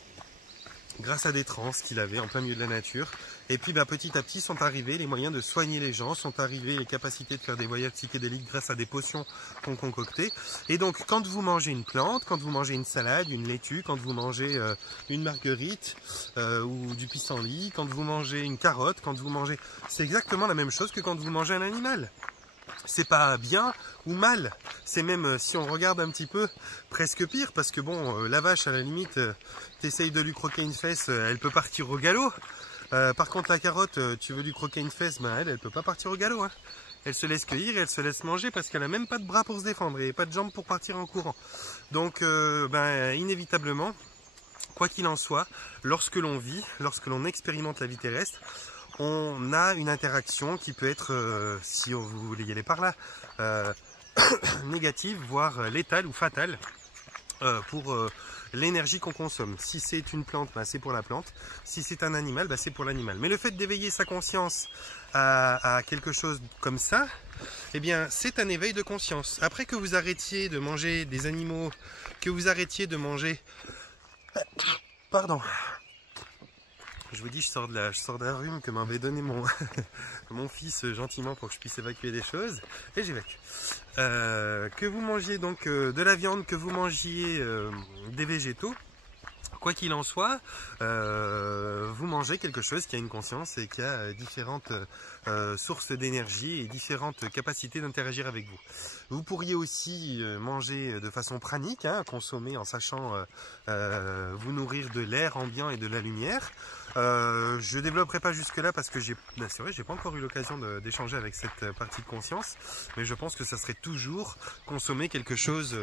grâce à des trans qu'il avait en plein milieu de la nature. Et puis bah, petit à petit sont arrivés les moyens de soigner les gens, sont arrivés les capacités de faire des voyages psychédéliques grâce à des potions qu'on concoctait. Et donc quand vous mangez une plante, quand vous mangez une salade, une laitue, quand vous mangez une marguerite ou du pissenlit, quand vous mangez une carotte, quand vous mangez... C'est exactement la même chose que quand vous mangez un animal. C'est pas bien ou mal, c'est même, si on regarde un petit peu, presque pire, parce que bon, la vache à la limite, t'essayes de lui croquer une fesse, elle peut partir au galop. Par contre la carotte, tu veux lui croquer une fesse, ben elle peut pas partir au galop. Hein. Elle se laisse cueillir et elle se laisse manger parce qu'elle a même pas de bras pour se défendre et pas de jambes pour partir en courant. Donc ben, inévitablement, quoi qu'il en soit, lorsque l'on vit, lorsque l'on expérimente la vie terrestre, on a une interaction qui peut être, si vous voulez y aller par là, négative, voire létale ou fatale pour l'énergie qu'on consomme. Si c'est une plante, bah, c'est pour la plante. Si c'est un animal, bah, c'est pour l'animal. Mais le fait d'éveiller sa conscience à quelque chose comme ça, eh bien, c'est un éveil de conscience. Après que vous arrêtiez de manger des animaux, que vous arrêtiez de manger... Pardon. Je vous dis, je sors d'un rhume que m'avait donné mon fils gentiment pour que je puisse évacuer des choses. Et j'évacue. Que vous mangiez donc de la viande, que vous mangiez des végétaux, quoi qu'il en soit, vous mangez quelque chose qui a une conscience et qui a différentes sources d'énergie et différentes capacités d'interagir avec vous. Vous pourriez aussi manger de façon pranique, hein, consommer en sachant vous nourrir de l'air ambiant et de la lumière. Je ne développerai pas jusque là parce que c'est vrai, j'ai pas encore eu l'occasion d'échanger avec cette partie de conscience, mais je pense que ça serait toujours consommer quelque chose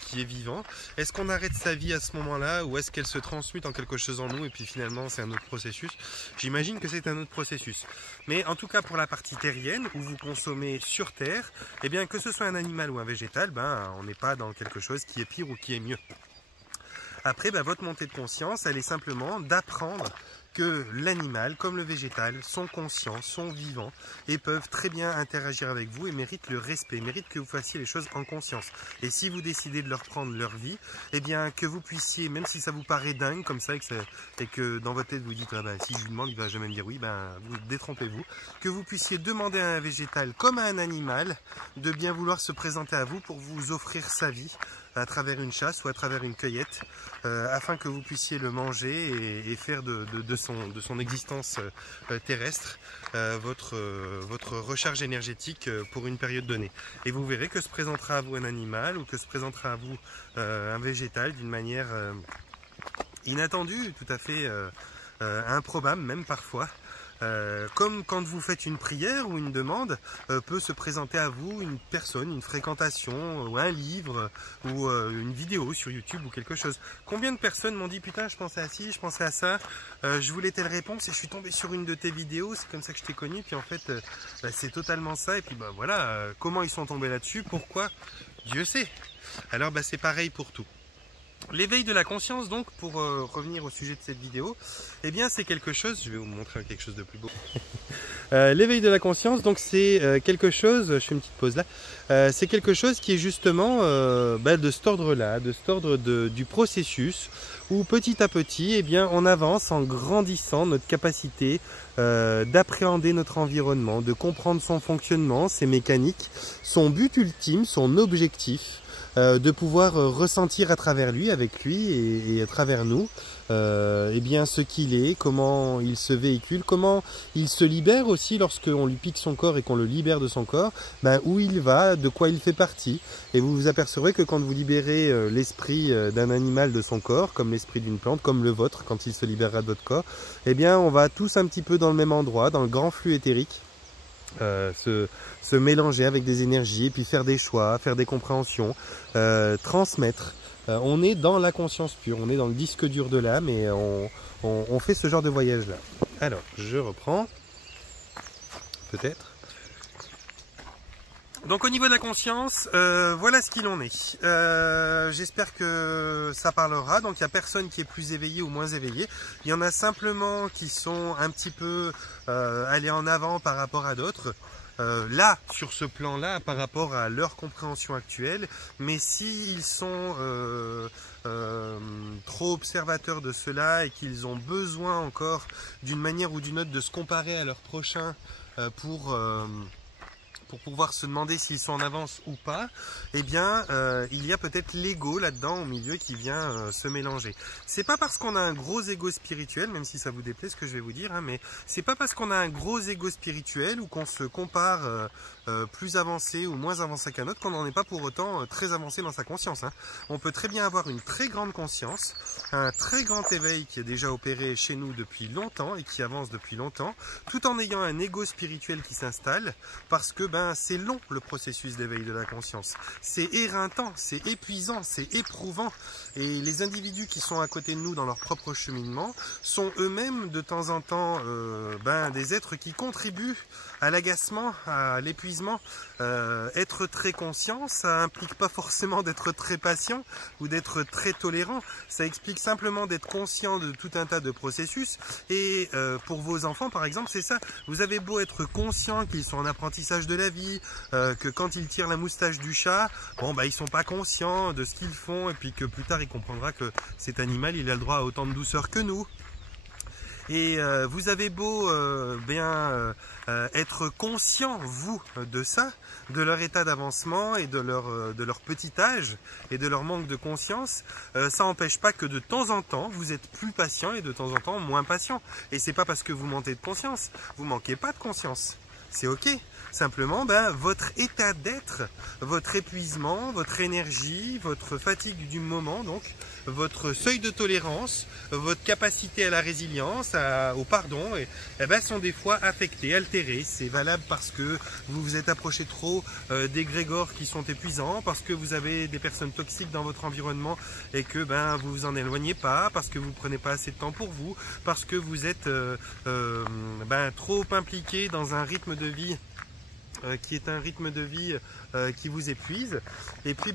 qui est vivant. Est-ce qu'on arrête sa vie à ce moment-là ou est-ce qu'elle se transmute en quelque chose en nous et puis finalement c'est un autre processus? J'imagine que c'est un autre processus. Mais en tout cas pour la partie terrienne où vous consommez sur terre, eh bien que ce soit un animal ou un végétal, on n'est pas dans quelque chose qui est pire ou qui est mieux. Après, votre montée de conscience, elle est simplement d'apprendre que l'animal, comme le végétal, sont conscients, sont vivants et peuvent très bien interagir avec vous et méritent le respect, méritent que vous fassiez les choses en conscience. Et si vous décidez de leur prendre leur vie, eh bien que vous puissiez, même si ça vous paraît dingue comme ça et que dans votre tête vous dites si je lui demande il va jamais me dire oui, vous détrompez-vous, que vous puissiez demander à un végétal comme à un animal de bien vouloir se présenter à vous pour vous offrir sa vie à travers une chasse ou à travers une cueillette afin que vous puissiez le manger et faire de son existence terrestre votre recharge énergétique pour une période donnée. Et vous verrez que se présentera à vous un animal ou que se présentera à vous un végétal d'une manière inattendue, tout à fait improbable même parfois. Comme quand vous faites une prière ou une demande, peut se présenter à vous une personne, une fréquentation, ou un livre, ou une vidéo sur YouTube ou quelque chose. Combien de personnes m'ont dit putain je pensais à ci, je pensais à ça, je voulais telle réponse et je suis tombé sur une de tes vidéos, c'est comme ça que je t'ai connu, puis en fait c'est totalement ça, et puis voilà, comment ils sont tombés là-dessus, pourquoi, Dieu sait. Alors c'est pareil pour tout. L'éveil de la conscience, donc, pour revenir au sujet de cette vidéo, eh bien c'est quelque chose, je vais vous montrer quelque chose de plus beau. L'éveil de la conscience, donc c'est quelque chose, je fais une petite pause là, c'est quelque chose qui est justement de cet ordre-là, de cet ordre du processus, où petit à petit, eh bien, on avance en grandissant notre capacité d'appréhender notre environnement, de comprendre son fonctionnement, ses mécaniques, son but ultime, son objectif, de pouvoir ressentir à travers lui, avec lui et à travers nous, eh bien ce qu'il est, comment il se véhicule, comment il se libère aussi lorsqu'on lui pique son corps et qu'on le libère de son corps, où il va, de quoi il fait partie. Et vous vous apercevrez que quand vous libérez l'esprit d'un animal de son corps, comme l'esprit d'une plante, comme le vôtre, quand il se libérera de votre corps, eh bien on va tous un petit peu dans le même endroit, dans le grand flux éthérique. Se mélanger avec des énergies et puis faire des choix, faire des compréhensions, transmettre. On est dans la conscience pure, on est dans le disque dur de l'âme et on fait ce genre de voyage là. Alors, je reprends, peut-être. Donc au niveau de la conscience, voilà ce qu'il en est. J'espère que ça parlera. Donc il n'y a personne qui est plus éveillé ou moins éveillé. Il y en a simplement qui sont un petit peu allés en avant par rapport à d'autres. Là, sur ce plan-là, par rapport à leur compréhension actuelle, mais s'ils sont trop observateurs de cela et qu'ils ont besoin encore d'une manière ou d'une autre de se comparer à leurs prochains pour pouvoir se demander s'ils sont en avance ou pas, eh bien il y a peut-être l'ego là-dedans au milieu qui vient se mélanger. C'est pas parce qu'on a un gros ego spirituel, même si ça vous déplaît ce que je vais vous dire, hein, mais c'est pas parce qu'on a un gros ego spirituel ou qu'on se compare plus avancé ou moins avancé qu'un autre qu'on n'en est pas pour autant très avancé dans sa conscience. Hein. On peut très bien avoir une très grande conscience, un très grand éveil qui est déjà opéré chez nous depuis longtemps et qui avance depuis longtemps, tout en ayant un ego spirituel qui s'installe parce que c'est long le processus d'éveil de la conscience. C'est éreintant, c'est épuisant, c'est éprouvant. Et les individus qui sont à côté de nous dans leur propre cheminement sont eux-mêmes de temps en temps des êtres qui contribuent à l'agacement, à l'épuisement. Être très conscient, ça implique pas forcément d'être très patient ou d'être très tolérant. Ça explique simplement d'être conscient de tout un tas de processus. Et pour vos enfants, par exemple, c'est ça. Vous avez beau être conscient qu'ils sont en apprentissage de la vie, que quand ils tirent la moustache du chat, ils sont pas conscients de ce qu'ils font, et puis que plus tard il comprendra que cet animal il a le droit à autant de douceur que nous. Et vous avez beau être conscient, vous, de ça, de leur état d'avancement et de leur petit âge et de leur manque de conscience, ça n'empêche pas que de temps en temps, vous êtes plus patient et de temps en temps moins patient. Et c'est pas parce que vous manquez de conscience, vous manquez pas de conscience. C'est ok. Simplement, votre état d'être, votre épuisement, votre énergie, votre fatigue du moment, donc votre seuil de tolérance, votre capacité à la résilience, au pardon, sont des fois affectés, altérés. C'est valable parce que vous vous êtes approché trop d'égrégores qui sont épuisants, parce que vous avez des personnes toxiques dans votre environnement et que vous vous en éloignez pas, parce que vous prenez pas assez de temps pour vous, parce que vous êtes trop impliqué dans un rythme de vie qui est un rythme de vie qui vous épuise. Et puis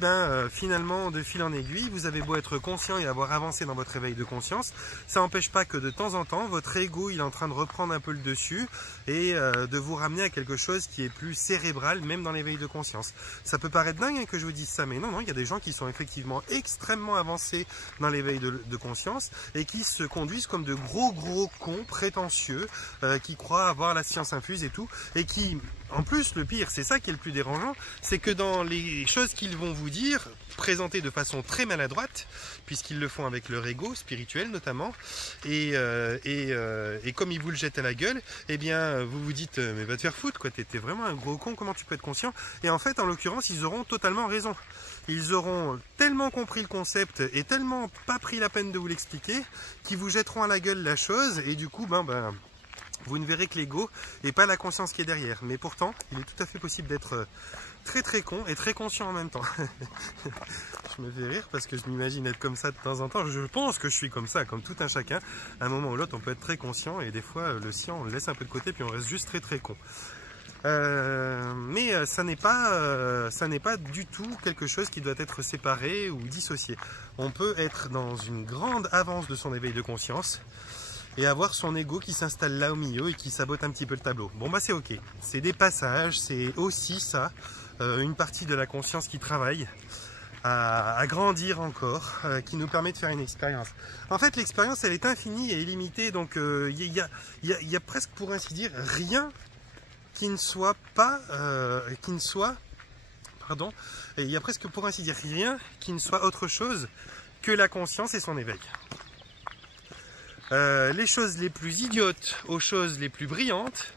finalement, de fil en aiguille, vous avez beau être conscient et avoir avancé dans votre éveil de conscience, ça n'empêche pas que de temps en temps, votre ego il est en train de reprendre un peu le dessus et de vous ramener à quelque chose qui est plus cérébral, même dans l'éveil de conscience. Ça peut paraître dingue que je vous dise ça, mais non, il y a des gens qui sont effectivement extrêmement avancés dans l'éveil de conscience et qui se conduisent comme de gros cons prétentieux, qui croient avoir la science infuse et tout, et qui... En plus, le pire, c'est ça qui est le plus dérangeant, c'est que dans les choses qu'ils vont vous dire, présentées de façon très maladroite, puisqu'ils le font avec leur ego spirituel notamment, et comme ils vous le jettent à la gueule, vous vous dites mais va te faire foutre quoi, t'es vraiment un gros con, comment tu peux être conscient? Et en fait, en l'occurrence, ils auront totalement raison. Ils auront tellement compris le concept et tellement pas pris la peine de vous l'expliquer, qu'ils vous jetteront à la gueule la chose, et du coup, vous ne verrez que l'ego et pas la conscience qui est derrière. Mais pourtant, il est tout à fait possible d'être très con et très conscient en même temps. Je me fais rire parce que je m'imagine être comme ça de temps en temps. Je pense que je suis comme ça, comme tout un chacun. À un moment ou l'autre, on peut être très conscient et des fois, le sien, on le laisse un peu de côté puis on reste juste très con. Mais ça n'est pas du tout quelque chose qui doit être séparé ou dissocié. On peut être dans une grande avance de son éveil de conscience et avoir son ego qui s'installe là au milieu et qui sabote un petit peu le tableau. Bon c'est ok, c'est des passages, c'est aussi ça, une partie de la conscience qui travaille à grandir encore, qui nous permet de faire une expérience. En fait l'expérience elle est infinie et illimitée, donc il y a presque pour ainsi dire rien qui ne soit pas, il y a presque pour ainsi dire rien qui ne soit autre chose que la conscience et son éveil. Les choses les plus idiotes aux choses les plus brillantes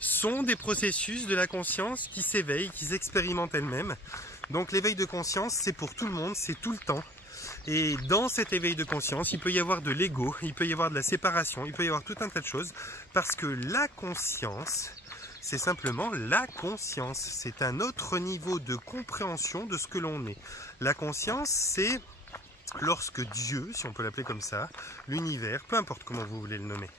sont des processus de la conscience qui s'éveillent, qui s'expérimentent elles-mêmes. Donc l'éveil de conscience, c'est pour tout le monde, c'est tout le temps. Et dans cet éveil de conscience, il peut y avoir de l'ego, il peut y avoir de la séparation, il peut y avoir tout un tas de choses. Parce que la conscience, c'est simplement la conscience. C'est un autre niveau de compréhension de ce que l'on est. La conscience, c'est... lorsque Dieu, si on peut l'appeler comme ça, l'univers, peu importe comment vous voulez le nommer,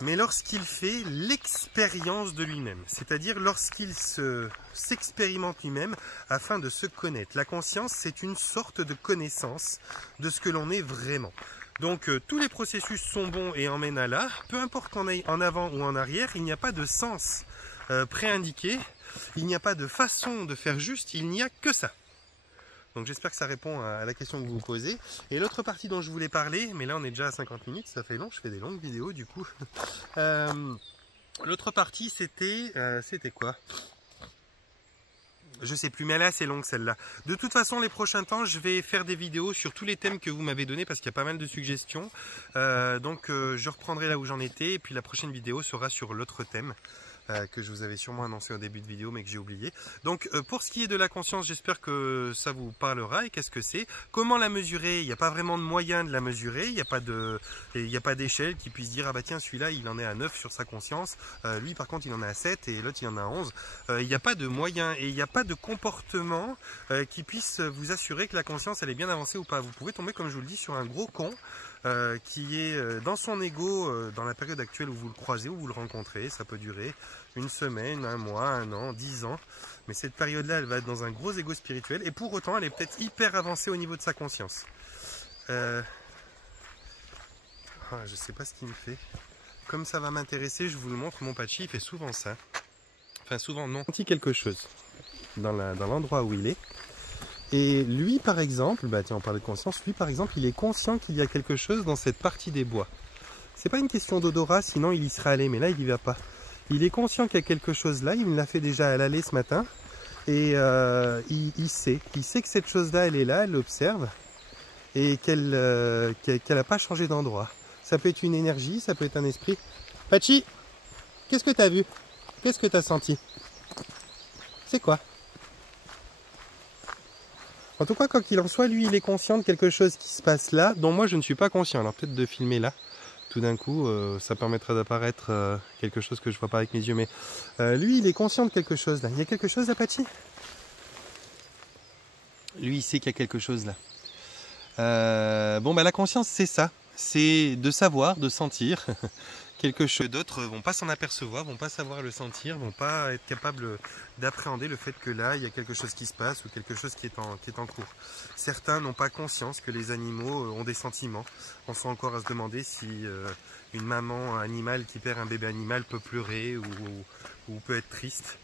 mais lorsqu'il fait l'expérience de lui-même, c'est-à-dire lorsqu'il s'expérimente lui-même afin de se connaître. La conscience, c'est une sorte de connaissance de ce que l'on est vraiment. Donc tous les processus sont bons et emmènent à là, peu importe qu'on aille en avant ou en arrière, il n'y a pas de sens préindiqué, il n'y a pas de façon de faire juste, il n'y a que ça. Donc j'espère que ça répond à la question que vous vous posez. Et l'autre partie dont je voulais parler, mais là on est déjà à 50 minutes, ça fait long, je fais des longues vidéos du coup. L'autre partie c'était quoi? Je sais plus, mais elle est assez longue celle-là. De toute façon, les prochains temps, je vais faire des vidéos sur tous les thèmes que vous m'avez donnés parce qu'il y a pas mal de suggestions. Donc je reprendrai là où j'en étais et puis la prochaine vidéo sera sur l'autre thème. Que je vous avais sûrement annoncé au début de vidéo mais que j'ai oublié. Donc pour ce qui est de la conscience, j'espère que ça vous parlera. Et qu'est-ce que c'est? Comment la mesurer? Il n'y a pas vraiment de moyen de la mesurer, il n'y a pas d'échelle qui puisse dire ah bah tiens celui-là il en est à 9 sur sa conscience, lui par contre il en est à 7 et l'autre il en a à 11. Il n'y a pas de moyen et il n'y a pas de comportement qui puisse vous assurer que la conscience elle est bien avancée ou pas. Vous pouvez tomber, comme je vous le dis, sur un gros con qui est dans son ego dans la période actuelle où vous le croisez, où vous le rencontrez. Ça peut durer une semaine, un mois, un an, 10 ans. Mais cette période-là, elle va être dans un gros ego spirituel. Et pour autant, elle est peut-être hyper avancée au niveau de sa conscience. Je sais pas ce qu'il me fait. Comme ça va m'intéresser, je vous le montre. Mon Pachi, il fait souvent ça. Enfin, souvent, non. Il senti quelque chose dans l'endroit où il est. Et lui, par exemple, bah tiens, on parlait de conscience. Lui, par exemple, il est conscient qu'il y a quelque chose dans cette partie des bois. C'est pas une question d'odorat, sinon il y serait allé, mais là il y va pas. Il est conscient qu'il y a quelque chose là, il me l'a fait déjà à l'aller ce matin. Et il sait que cette chose-là, elle est là, elle l'observe. Et qu'elle n'a pas changé d'endroit. Ça peut être une énergie, ça peut être un esprit. Pachi, qu'est-ce que tu as vu? Qu'est-ce que tu as senti? C'est quoi? En tout cas, quoi qu'il en soit, lui, il est conscient de quelque chose qui se passe là, dont moi, je ne suis pas conscient. Alors peut-être de filmer là, tout d'un coup, ça permettra d'apparaître quelque chose que je ne vois pas avec mes yeux. Mais lui, il est conscient de quelque chose là. Il y a quelque chose là, Pachi? Lui, il sait qu'il y a quelque chose là. Bon, bah la conscience, c'est ça. C'est de savoir, de sentir quelque chose. D'autres vont pas s'en apercevoir, vont pas savoir le sentir, vont pas être capables d'appréhender le fait que là, il y a quelque chose qui se passe ou quelque chose qui est en cours. Certains n'ont pas conscience que les animaux ont des sentiments. On sont encore à se demander si une maman animale qui perd un bébé animal peut pleurer ou peut être triste.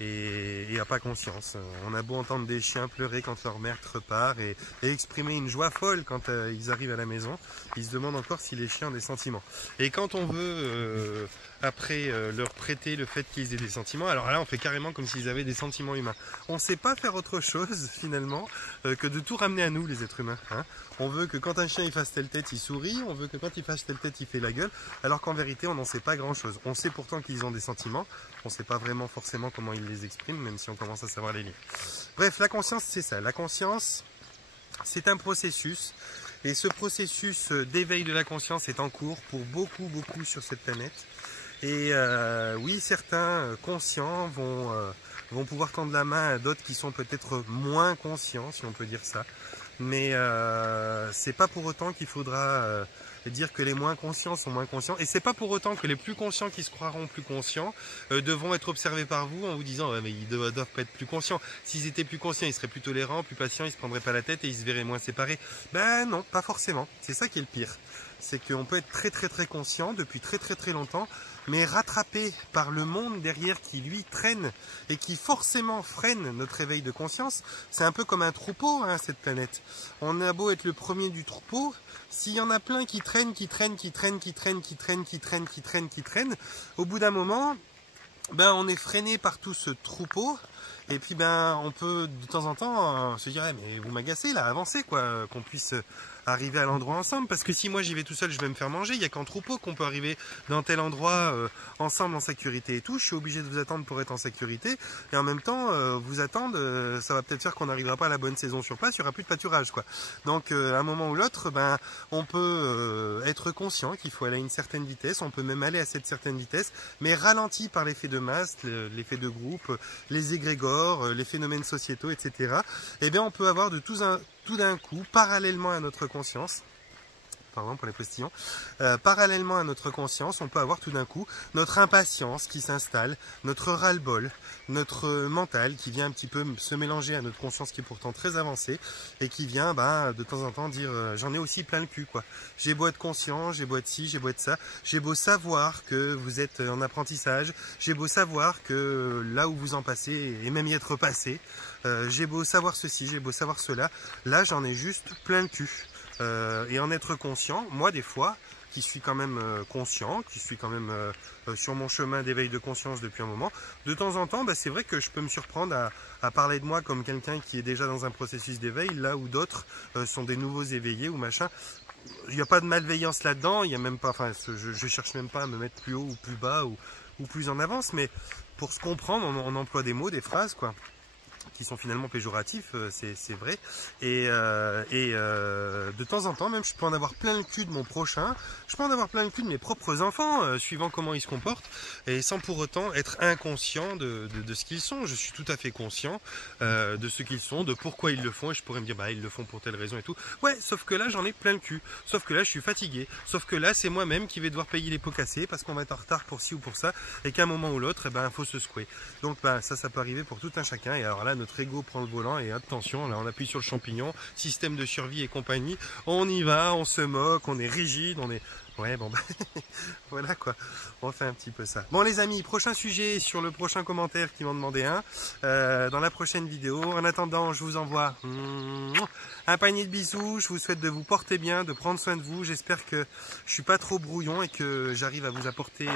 Et n'a pas conscience. On a beau entendre des chiens pleurer quand leur mère repart et exprimer une joie folle quand ils arrivent à la maison, ils se demandent encore si les chiens ont des sentiments. Et quand on veut après leur prêter le fait qu'ils aient des sentiments, alors là on fait carrément comme s'ils avaient des sentiments humains. On ne sait pas faire autre chose finalement que de tout ramener à nous les êtres humains. Hein. On veut que quand un chien il fasse telle tête il sourit, on veut que quand il fasse telle tête il fait la gueule, alors qu'en vérité on n'en sait pas grand chose. On sait pourtant qu'ils ont des sentiments, on ne sait pas vraiment forcément comment ils les expriment, même si on commence à savoir les lire. Bref, la conscience c'est ça. La conscience c'est un processus, et ce processus d'éveil de la conscience est en cours pour beaucoup sur cette planète. Et oui, certains conscients vont pouvoir tendre la main à d'autres qui sont peut-être moins conscients, si on peut dire ça. Mais c'est pas pour autant qu'il faudra dire que les moins conscients sont moins conscients. Et c'est pas pour autant que les plus conscients qui se croiront plus conscients devront être observés par vous en vous disant mais ils doivent pas être plus conscients. S'ils étaient plus conscients, ils seraient plus tolérants, plus patients, ils se prendraient pas la tête et ils se verraient moins séparés. Ben non, pas forcément. C'est ça qui est le pire. C'est qu'on peut être très conscient depuis très longtemps, mais rattrapé par le monde derrière qui lui traîne et qui forcément freine notre éveil de conscience. C'est un peu comme un troupeau, hein, cette planète. On a beau être le premier du troupeau, s'il y en a plein qui traînent, au bout d'un moment, ben on est freiné par tout ce troupeau. Et puis ben on peut de temps en temps se dire mais vous m'agacez là, avancez quoi, qu'on puisse arriver à l'endroit ensemble, parce que si moi j'y vais tout seul je vais me faire manger, il n'y a qu'en troupeau qu'on peut arriver dans tel endroit ensemble en sécurité et tout. Je suis obligé de vous attendre pour être en sécurité, et en même temps vous attendre ça va peut-être faire qu'on n'arrivera pas à la bonne saison sur place, il n'y aura plus de pâturage quoi. Donc à un moment ou l'autre ben on peut être conscient qu'il faut aller à une certaine vitesse, on peut même aller à cette certaine vitesse, mais ralenti par l'effet de masse, l'effet de groupe, les égrégores, les phénomènes sociétaux, etc. Et bien on peut avoir de tout d'un coup, parallèlement à notre conscience, pardon pour les postillons, parallèlement à notre conscience, on peut avoir tout d'un coup notre impatience qui s'installe, notre ras-le-bol, notre mental qui vient un petit peu se mélanger à notre conscience qui est pourtant très avancée et qui vient de temps en temps dire j'en ai aussi plein le cul quoi. J'ai beau être conscient, j'ai beau être ci, j'ai beau être ça, j'ai beau savoir que vous êtes en apprentissage, j'ai beau savoir que là où vous en passez et même y être passé, j'ai beau savoir ceci, j'ai beau savoir cela, là j'en ai juste plein le cul. Et en être conscient, moi des fois, qui suis quand même conscient, qui suis quand même sur mon chemin d'éveil de conscience depuis un moment, de temps en temps, c'est vrai que je peux me surprendre à parler de moi comme quelqu'un qui est déjà dans un processus d'éveil, là où d'autres sont des nouveaux éveillés ou machin. Il n'y a pas de malveillance là-dedans, il y a même pas, enfin, je cherche même pas à me mettre plus haut ou plus bas ou plus en avance, mais pour se comprendre, on emploie des mots, des phrases, quoi, qui sont finalement péjoratifs, c'est vrai, et de temps en temps même je peux en avoir plein le cul de mon prochain, je peux en avoir plein le cul de mes propres enfants, suivant comment ils se comportent, et sans pour autant être inconscient de ce qu'ils sont. Je suis tout à fait conscient de ce qu'ils sont, de pourquoi ils le font, et je pourrais me dire ils le font pour telle raison et tout, ouais, sauf que là j'en ai plein le cul, sauf que là je suis fatigué, sauf que là c'est moi-même qui vais devoir payer les pots cassés parce qu'on va être en retard pour ci ou pour ça, et qu'à un moment ou l'autre il faut se secouer. Donc ça peut arriver pour tout un chacun, et alors là notre ego prend le volant et attention, là on appuie sur le champignon, système de survie et compagnie, on y va, on se moque, on est rigide, on est... Ouais, bon, bah, voilà quoi, on fait un petit peu ça. Bon les amis, prochain sujet sur le prochain commentaire qui m'en demandait un, dans la prochaine vidéo. En attendant, je vous envoie un panier de bisous, je vous souhaite de vous porter bien, de prendre soin de vous. J'espère que je suis pas trop brouillon et que j'arrive à vous apporter,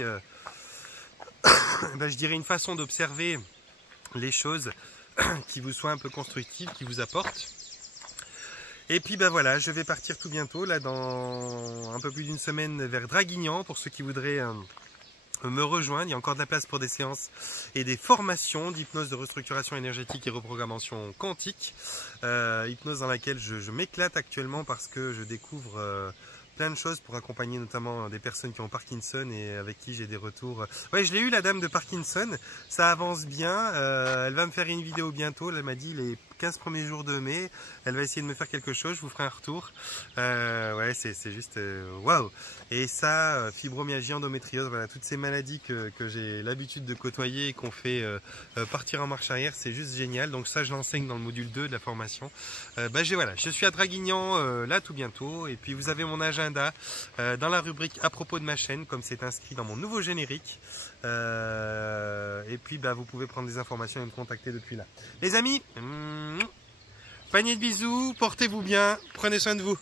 je dirais une façon d'observer les choses qui vous soit un peu constructive, qui vous apporte. Et puis ben voilà, je vais partir tout bientôt, là dans un peu plus d'une semaine vers Draguignan, pour ceux qui voudraient me rejoindre. Il y a encore de la place pour des séances et des formations d'hypnose de restructuration énergétique et reprogrammation quantique. Hypnose dans laquelle je m'éclate actuellement parce que je découvre plein de choses pour accompagner notamment des personnes qui ont Parkinson et avec qui j'ai des retours. Ouais, je l'ai eu la dame de Parkinson, ça avance bien, elle va me faire une vidéo bientôt, elle m'a dit les 15 premiers jours de mai, elle va essayer de me faire quelque chose, je vous ferai un retour. Ouais, c'est juste waouh. Et ça, fibromyalgie, endométriose, voilà, toutes ces maladies que j'ai l'habitude de côtoyer et qu'on fait partir en marche arrière, c'est juste génial. Donc ça, je l'enseigne dans le module 2 de la formation. Voilà, je suis à Draguignan là tout bientôt, et puis vous avez mon agenda dans la rubrique à propos de ma chaîne, comme c'est inscrit dans mon nouveau générique. Et puis vous pouvez prendre des informations et me contacter depuis là. Les amis, panier de bisous, portez-vous bien, prenez soin de vous.